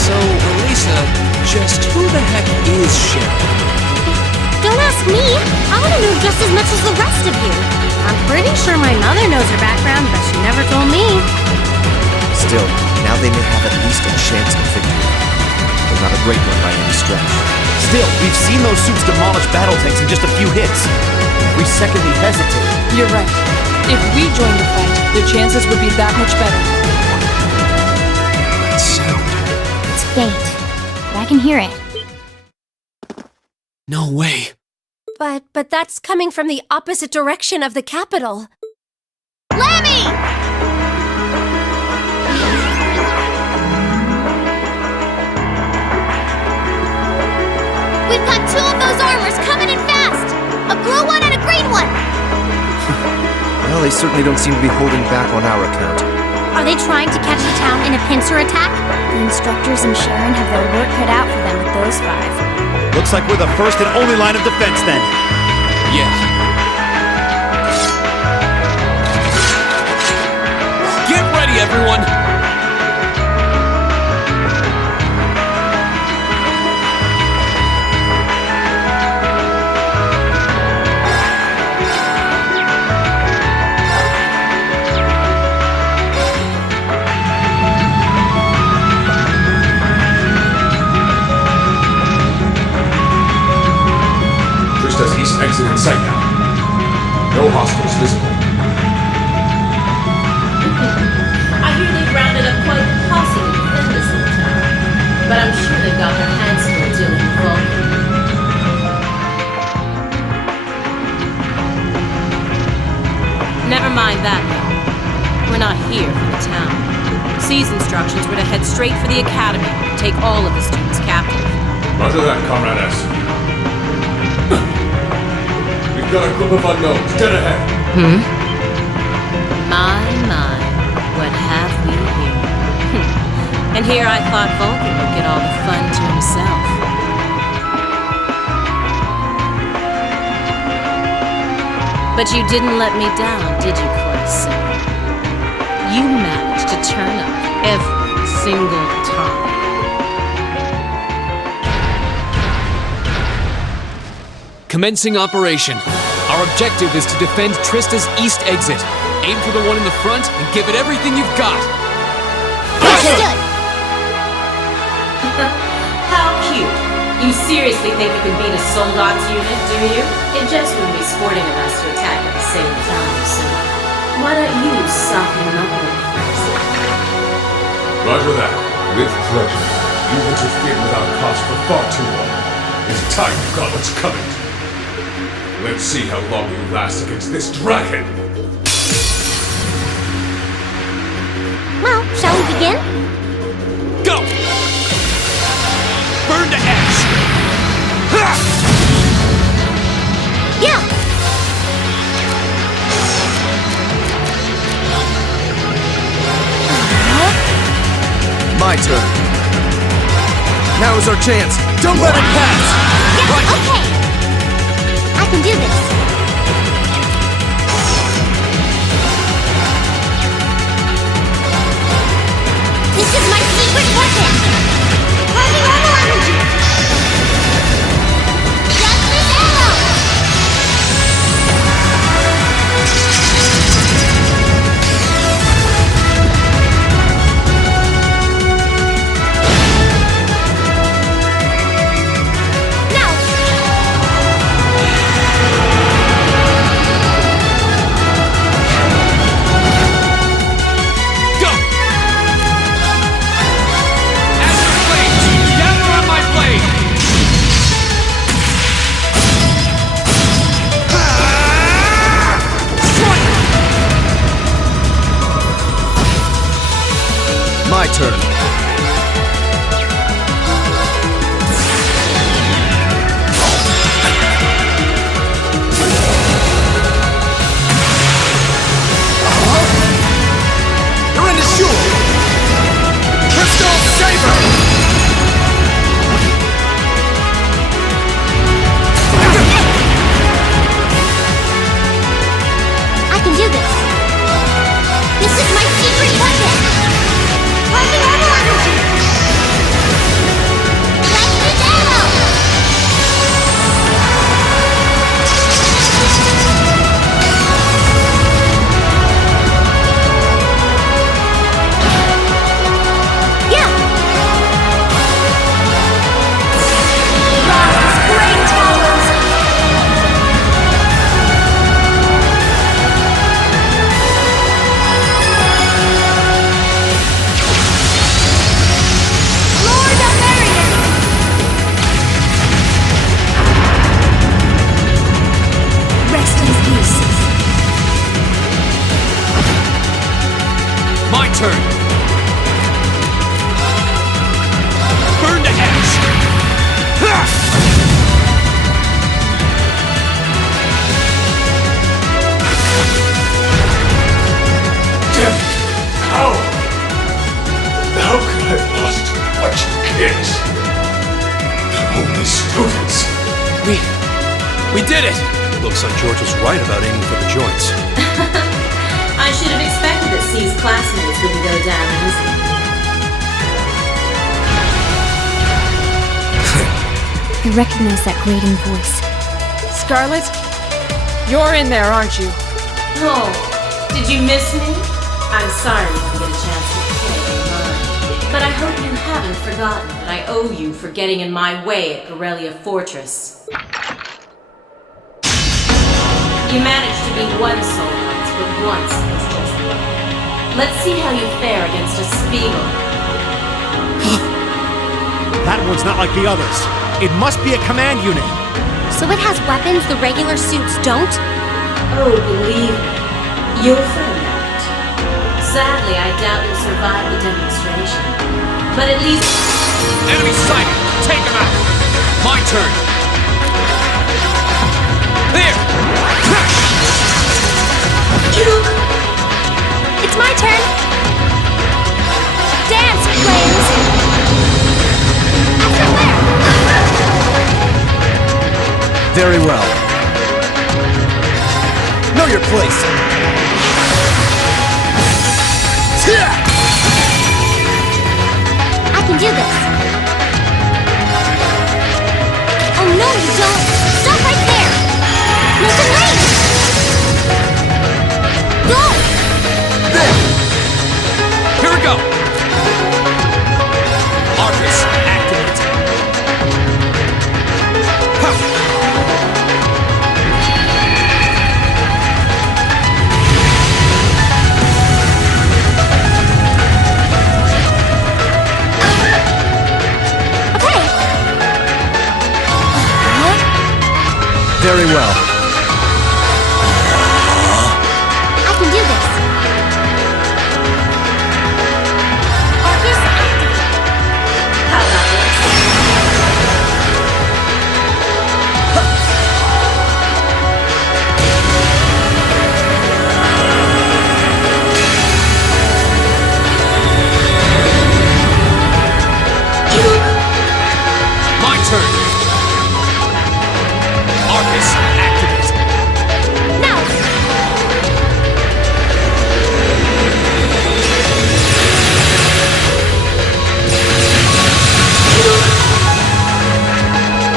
So, Elisa, just who the heck is Sharon? Don't ask me. I want to know just as much as the rest of you. I'm pretty sure my mother knows her background, but she never told me. Still, now they may have at least a chance of victory. Though not a great one by any stretch. Still, we've seen those suits demolish battle tanks in just a few hits. Every second we hesitate. You're right. If we join the fight, the chances would be that much better. That sound. It's faint, but I can hear it. No way. But that's coming from the opposite direction of the capital. Lammy! We've got 2 of those armors coming in fast! A blue one and a green one! Well, they certainly don't seem to be holding back on our account. Are they trying to catch the town in a pincer attack? The instructors and Sharon have their work cut out for them with those 5. Looks like we're the first and only line of defense then. Yeah. Get ready, everyone! East exit in sight now. No hostiles visible. I hear they've rounded up quite the posse to defend this little town. But I'm sure they've got their hands full dealing with Vulcan. Never mind that, though. We're not here for the town. C's instructions were to head straight for the academy and take all of the students captive. Roger that, Comrade S. We've got a group of unknowns dead ahead. My. And here I thought Vulcan would get all the fun to himself. But you didn't let me down, did you, Class VII? You managed to turn up every single time. Commencing operation. Our objective is to defend Trista's east exit. Aim for the one in the front and give it everything you've got. Understood. How cute. You seriously think you can beat a Soldot's unit, do you? It just wouldn't be sporting of us to attack at the same time, so why don't you soften them up a little first? Roger that. With pleasure. You've interfered without cause for far too long. It's time you got what's coming. Let's see how long you last against this dragon. Well, shall we begin? Go! Burn to ash! Yeah! My turn. Now is our chance. Don't let it pass! Yeah, okay! I can do this. This is my secret weapon! Heavy level energy! Just this arrow! My turn. You're in the shoe! Crystal Saber! I can do this. This is my secret weapon! Heavy level energy! Just this arrow! Yeah! Rise, great towers! Lord American! Rest in peace. My turn. Burn to ash! Damn it! How? How could I have lost to a bunch of kids? They're only students. We did it! Looks like George was right about aiming for the joints. I should have expected that C's classmates wouldn't go down easy. I recognize that grating voice. Scarlet? You're in there, aren't you? Oh, did you miss me? I'm sorry you didn't get a chance to play in mine. But I hope you haven't forgotten that I owe you for getting in my way at Corellia Fortress. You managed to be one Soldier, but once was just one. Let's see how you fare against a Spiegel. That one's not like the others. It must be a command unit. So it has weapons the regular suits don't? Oh, believe me, you'll find out. Sadly, I doubt you'll survive the demonstration. But at least... Enemy sighted! Take him out! My turn! There! It's my turn! Dance, flames! Very well. Know your place. I can do this. Oh no, you don't! Stop right there! Listen, wait! Go! There! Here we go! Arcus, activate. Very well. I can do this. Arcus, activate. How about this? My turn. Arcus, activate. Now!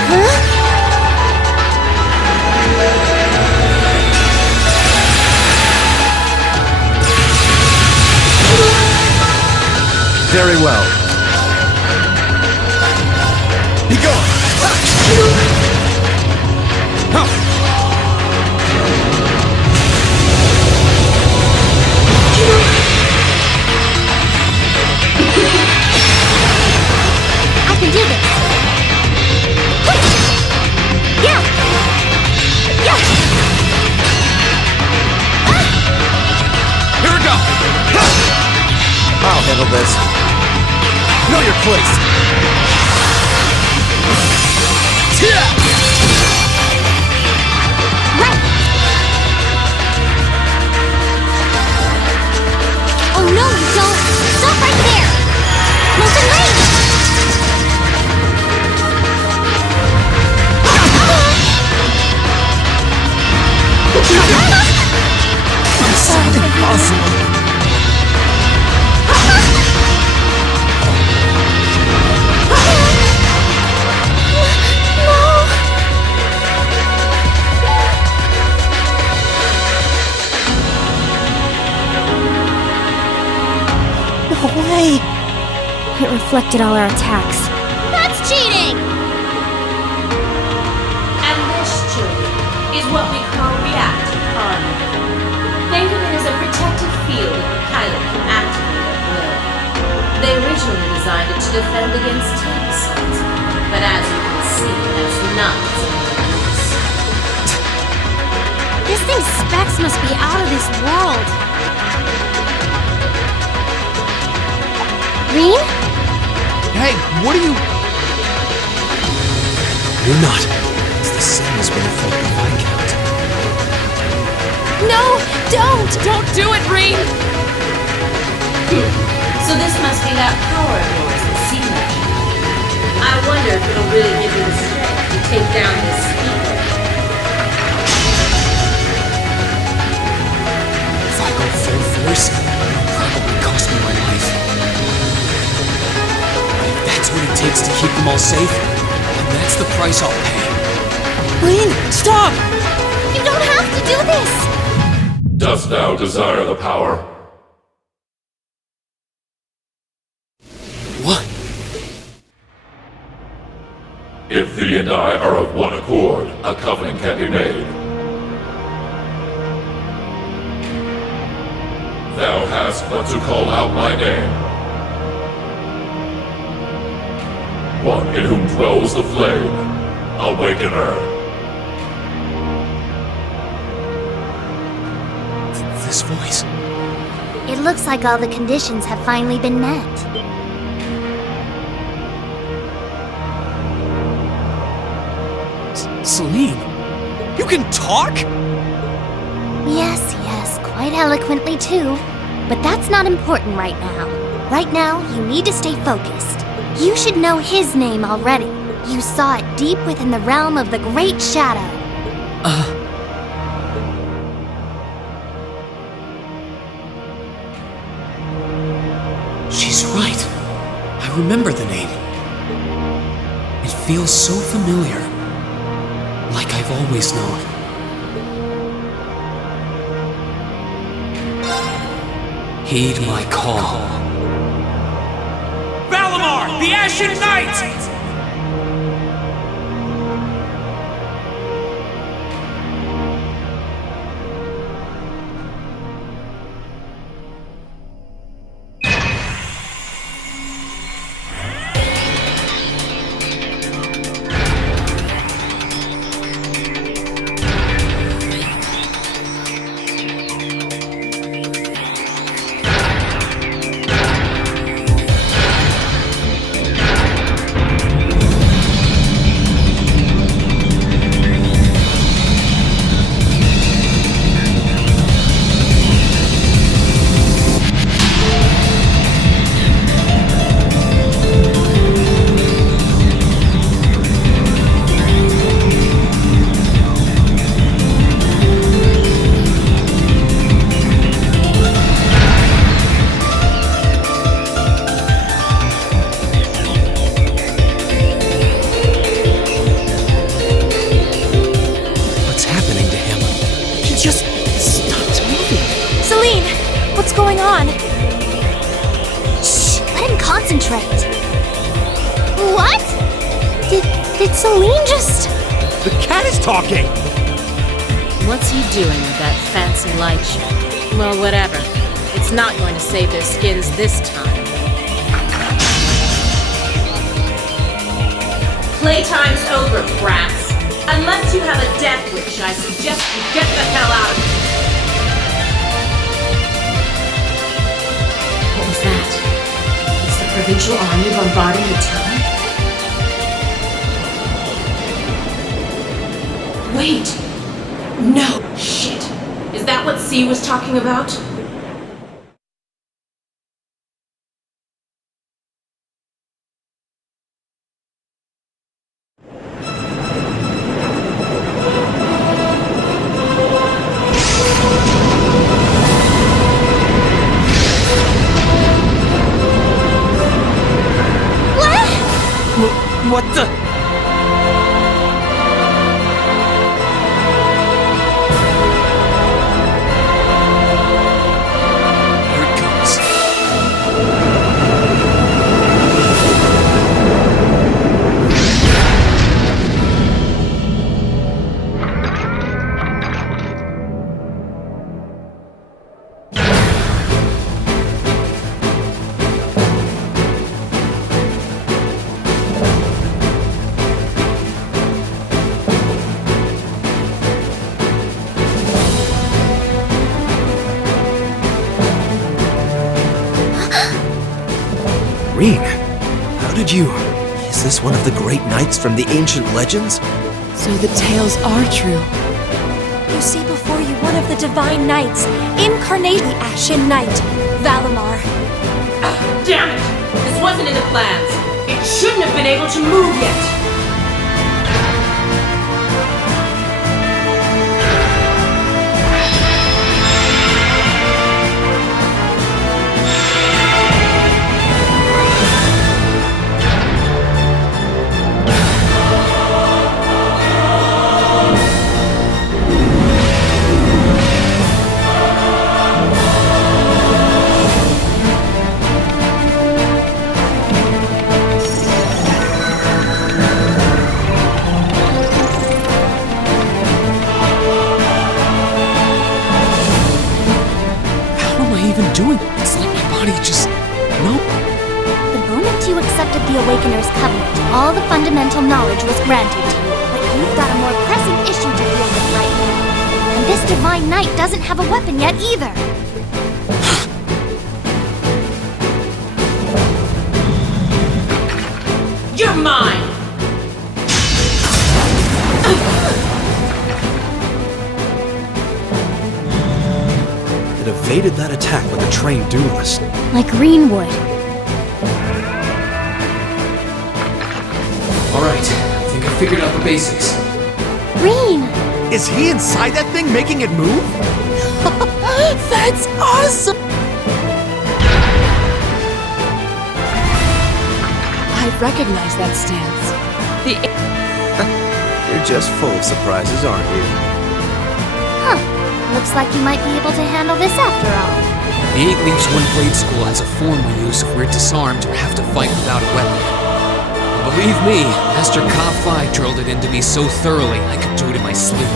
Huh? Very well. Be gone! I can do this. Yeah! Yeah! Here we go! I'll handle this. Know your place. Right! Oh no, you don't! Stop right there! Listen, wait! It's impossible. No way! It reflected all our attacks. That's cheating! And this, children, is what we call reactive armor. Think of it as a protective field that the pilot can activate at will. They originally designed it to defend against tank assaults, but as you can see, that's not its only use. This thing's specs must be out of this world. Rean? Hey, what are you... You're not. It's the same as when you fought the Viscount. No! Don't! Don't do it, Rean! So this must be that power of yours that C mentioned. I wonder if it'll really give you the strength to take down this speaker. If I go full force, it'll probably cost me my life. But if that's what it takes to keep them all safe, then that's the price I'll pay. Rean, stop! You don't have to do this! Dost thou desire the power? What? If thee and I are of one accord, a covenant can be made. Thou hast but to call out my name. One in whom dwells the flame, Awakener. This voice. It looks like all the conditions have finally been met. Celine, you can talk? Yes, quite eloquently too. But that's not important right now. Right now, you need to stay focused. You should know his name already. You saw it deep within the realm of the Great Shadow. She's right. I remember the name. It feels so familiar. Like I've always known. Heed my call. Valimar, the Ashen Knight! Talking! What's he doing with that fancy light show? Well, whatever. It's not going to save their skins this time. Playtime's over, brats. Unless you have a death wish, I suggest you get the hell out of here. What was that? Is the provincial army bombarding the town? Wait! No! Shit! Is that what C was talking about? What the? Rean, how did you... Is this one of the great knights from the ancient legends? So the tales are true. You see before you one of the divine knights, incarnate the Ashen Knight, Valimar. Damn it! This wasn't in the plans. It shouldn't have been able to move yet. Doing? It's like my body just... Nope. The moment you accepted the Awakener's covenant, all the fundamental knowledge was granted to you. But you've got a more pressing issue to deal with right now. And this Divine Knight doesn't have a weapon yet either. You're mine! Evaded that attack with a trained duelist. Like Rean would. All Alright, I think I figured out the basics. Rean! Is he inside that thing making it move? That's awesome! I recognize that stance. You're just full of surprises, aren't you? Huh. Looks like you might be able to handle this after all. The 8 Leaves One Blade School has a form we use if we're disarmed or have to fight without a weapon. And believe me, Master Ka-Fi drilled it into me so thoroughly I could do it in my sleep.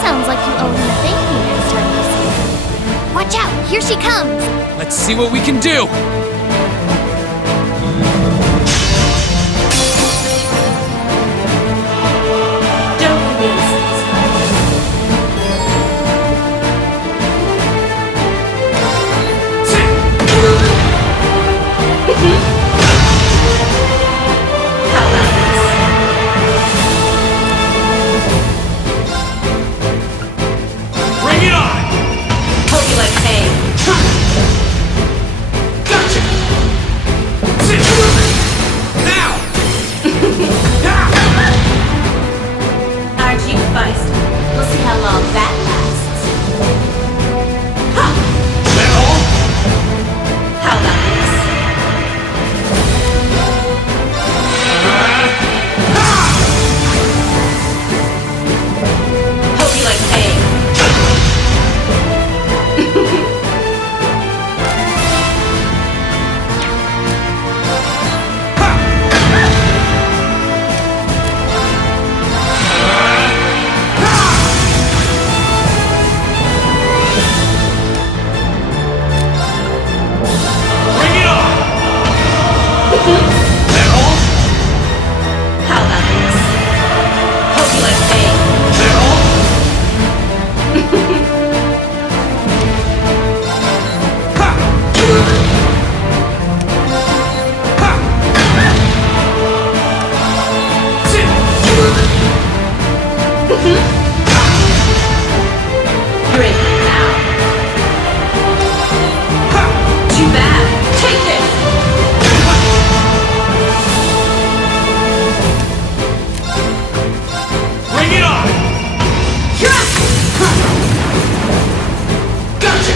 Sounds like you owe him a thank you next time you see him. Watch out! Here she comes! Let's see what we can do! Bring it on! Hope you like pain. Gotcha! Now! Archie Feist. We'll see how long that lasts. That all? How about this? Hope you like pain. Bring it on! That all? How about this? Hope you like pain. That all? Bring it now. Too bad. Take this. Bring it on! Gotcha!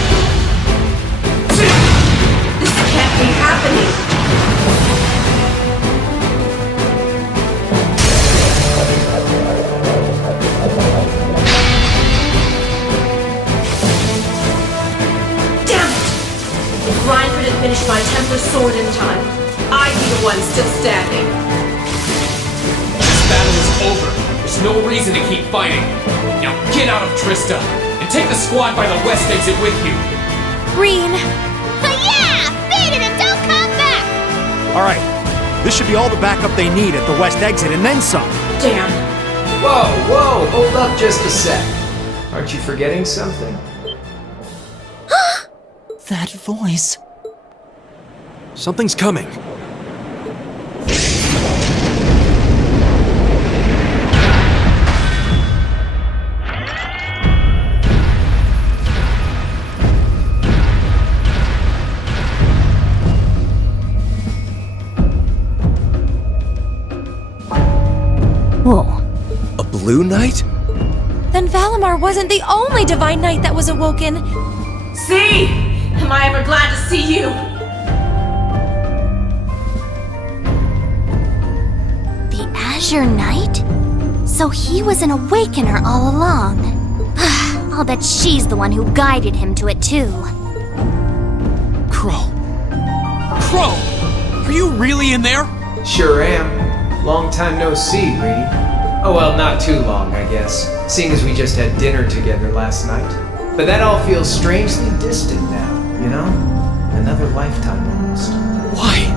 This can't be happening. Damn it! If Reinford had finished my Templar sword in time, I'd be the one still standing. This battle is over. There's no reason to keep fighting. Now get out of Trista and take the squad by the west exit with you. Rean! Yeah! Beat it and don't come back! Alright, this should be all the backup they need at the west exit and then some. Damn. Whoa, hold up just a sec. Aren't you forgetting something? That voice. Something's coming. Whoa. A blue knight? Then Valimar wasn't the only divine knight that was awoken. See? Am I ever glad to see you? The Azure Knight? So he was an awakener all along. I'll bet she's the one who guided him to it too. Crow! Crow! Are you really in there? Sure am. Long time no see, Rean. Oh well, not too long, I guess, seeing as we just had dinner together last night. But that all feels strangely distant now, you know? Another lifetime almost. Why?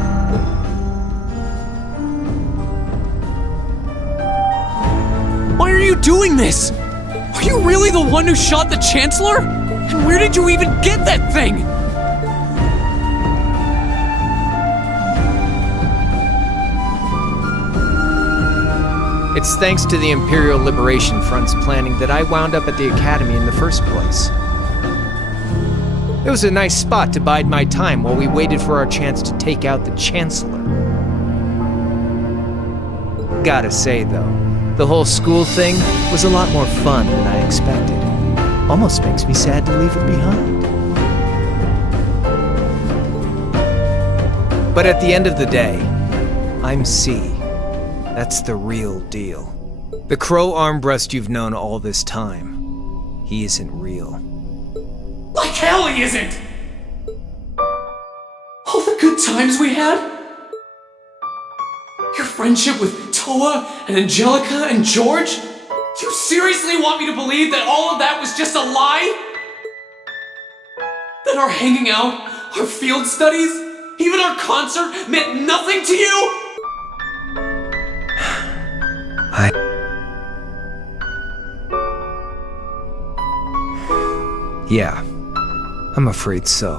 Why are you doing this? Are you really the one who shot the Chancellor? And where did you even get that thing? It's thanks to the Imperial Liberation Front's planning that I wound up at the Academy in the first place. It was a nice spot to bide my time while we waited for our chance to take out the Chancellor. Gotta say, though, the whole school thing was a lot more fun than I expected. Almost makes me sad to leave it behind. But at the end of the day, I'm C. That's the real deal. The crow armbrust you've known all this time, he isn't real. Like hell he isn't! All the good times we had? Your friendship with Toa and Angelica and George? You seriously want me to believe that all of that was just a lie? That our hanging out, our field studies, even our concert meant nothing to you? Yeah, I'm afraid so.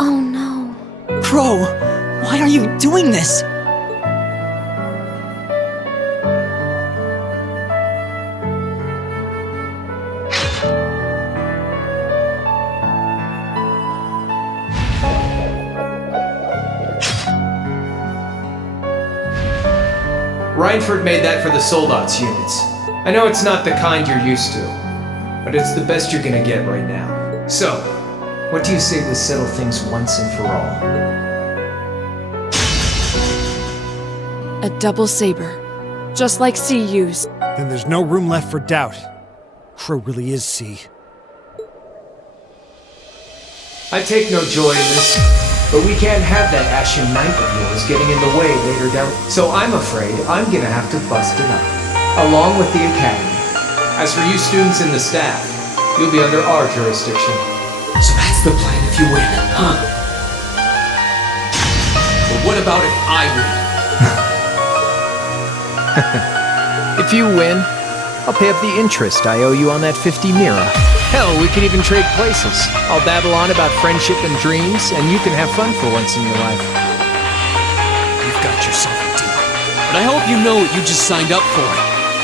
Oh no. Crow, why are you doing this? Reinford made that for the Soldats units. I know it's not the kind you're used to, but it's the best you're gonna get right now. So, what do you say we settle things once and for all? A double saber. Just like C used. Then there's no room left for doubt. Crow really is C. I take no joy in this, but we can't have that Ashen knife of yours getting in the way later down. So I'm afraid I'm gonna have to bust it up, along with the Academy. As for you students and the staff, you'll be under our jurisdiction. So that's the plan if you win, huh? But what about if I win? If you win, I'll pay up the interest I owe you on that 50 Mira. Hell, we could even trade places. I'll babble on about friendship and dreams, and you can have fun for once in your life. You've got yourself a deal. But I hope you know what you just signed up for.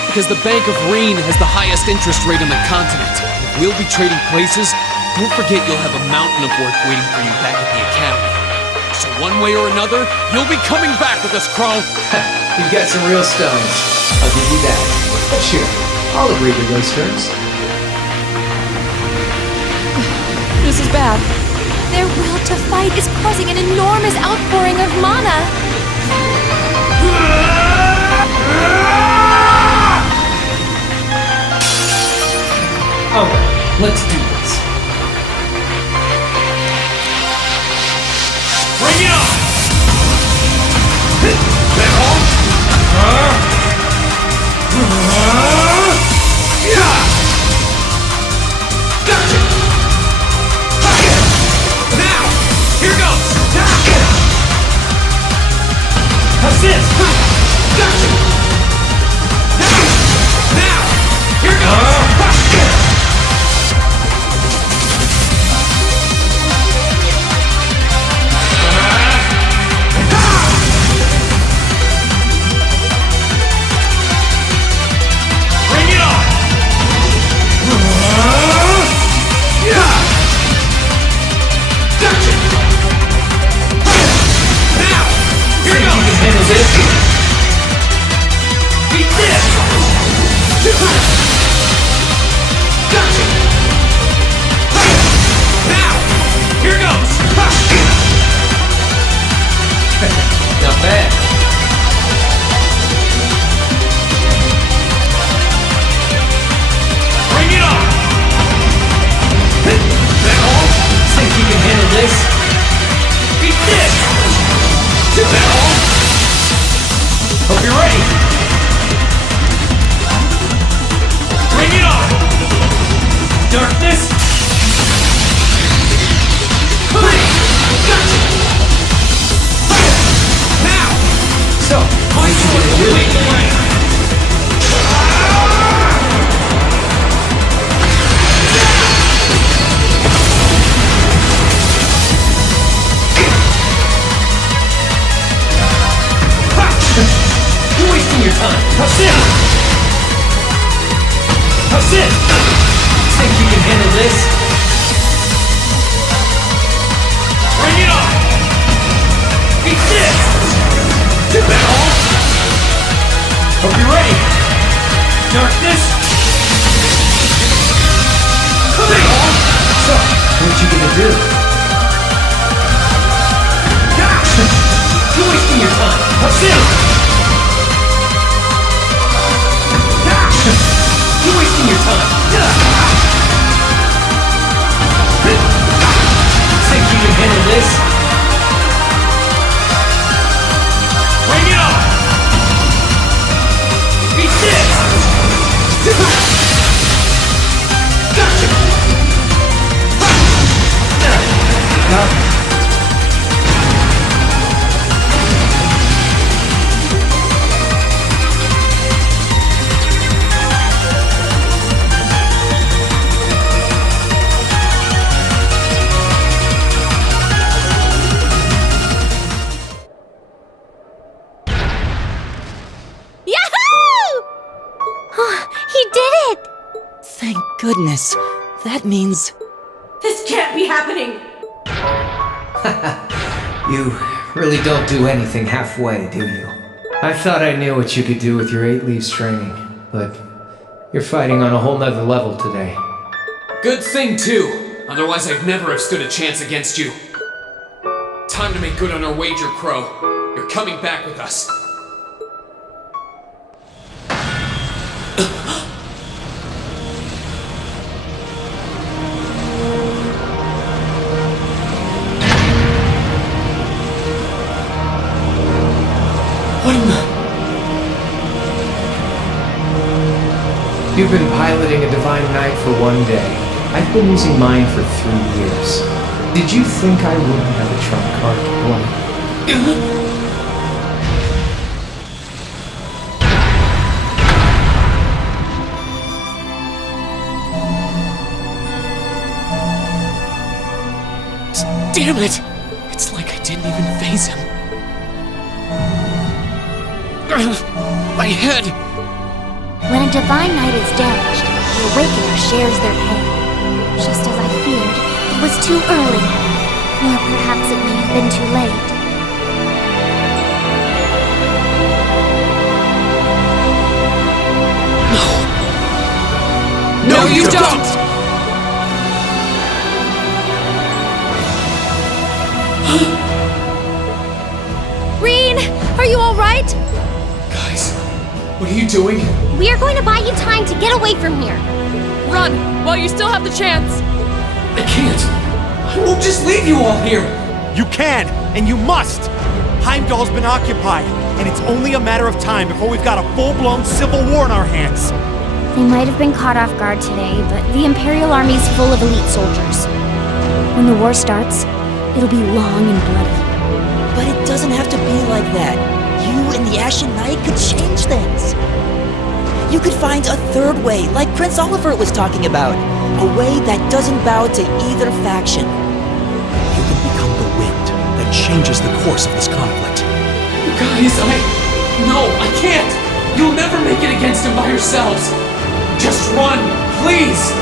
Because the Bank of Rean has the highest interest rate on the continent. If we'll be trading places, don't forget you'll have a mountain of work waiting for you back at the Academy. So one way or another, you'll be coming back with us, Crow. You've got some real stones. I'll give you that. But sure, I'll agree to those terms. This is bad. Their will to fight is causing an enormous outpouring of mana. Alright, let's do this. Bring it on! Gotcha! Now! Here goes! How's this? Gotcha! Now! Here goes! Not bad. Bring it on! That all? Think you can handle this? Beat this! That all? Hope you're ready. Bring it on! Darkness. Gotcha! Now! So, what you gonna do? You're wasting darkness! Come on! So, what you gonna do? You're wasting your time! What's this? You're wasting your time! Think you can handle this? Bring it on! Beat this! Gotcha! Thank goodness. That means... This can't be happening! You really don't do anything halfway, do you? I thought I knew what you could do with your 8 leaves training, but you're fighting on a whole nother level today. Good thing, too. Otherwise, I'd never have stood a chance against you. Time to make good on our wager, Crow. You're coming back with us. What in the... You've been piloting a Divine Knight for 1 day. I've been using mine for 3 years. Did you think I wouldn't have a trump card to play? Damn it! It's like I didn't even phase him. My head! When a Divine Knight is damaged, the Awakener shares their pain. Just as I feared, it was too early. Or perhaps it may have been too late. No, you don't! Rean, are you alright? Guys, what are you doing? We are going to buy you time to get away from here. Run, while you still have the chance. I can't. I won't just leave you all here. You can, and you must! Heimdall's been occupied, and it's only a matter of time before we've got a full-blown civil war in our hands. They might have been caught off guard today, but the Imperial Army's full of elite soldiers. When the war starts, it'll be long and bloody. But it doesn't have to be like that. You and the Ashen Knight could change things. You could find a third way, like Prince Oliver was talking about. A way that doesn't bow to either faction. You could become the wind that changes the course of this conflict. Guys, No, I can't! You'll never make it against him by yourselves! Just run, please!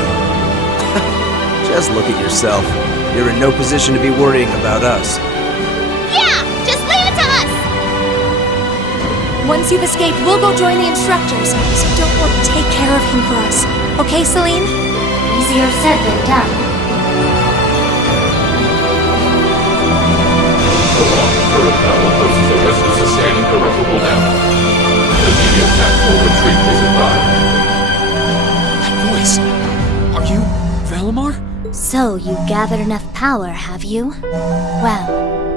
Just look at yourself. You're in no position to be worrying about us. Yeah! Just leave it to us! Once you've escaped, we'll go join the instructors. So don't worry, take care of him for us. Okay, Celine? Easier said than done. Prolonged turret battle poses a risk of sustaining irreparable damage. Immediate tactical retreat is advised. That voice. Are you Valimar? So you've gathered enough power, have you? Well,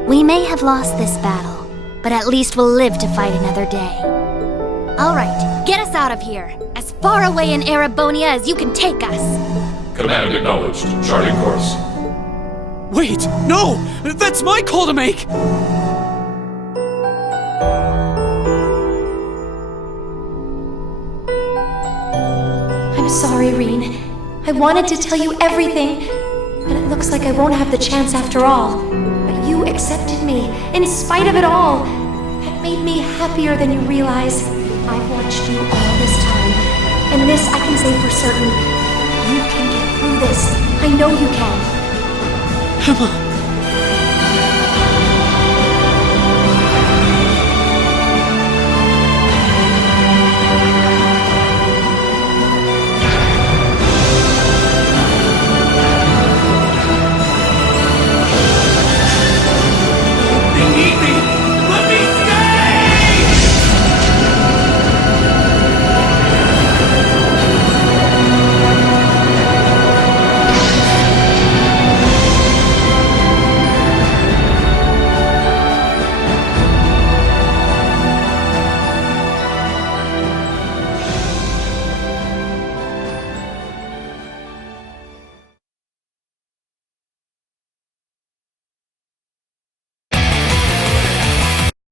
we may have lost this battle, but at least we'll live to fight another day. All right, get us out of here. As far away in Erebonia as you can take us. Command acknowledged. Charting course. Wait, no! That's my call to make! I'm sorry, Rean. I wanted to tell you everything, but it looks like I won't have the chance after all. But you accepted me, in spite of it all. That made me happier than you realize. I've watched you all this time, and this I can say for certain. You can get through this. I know you can. Emma!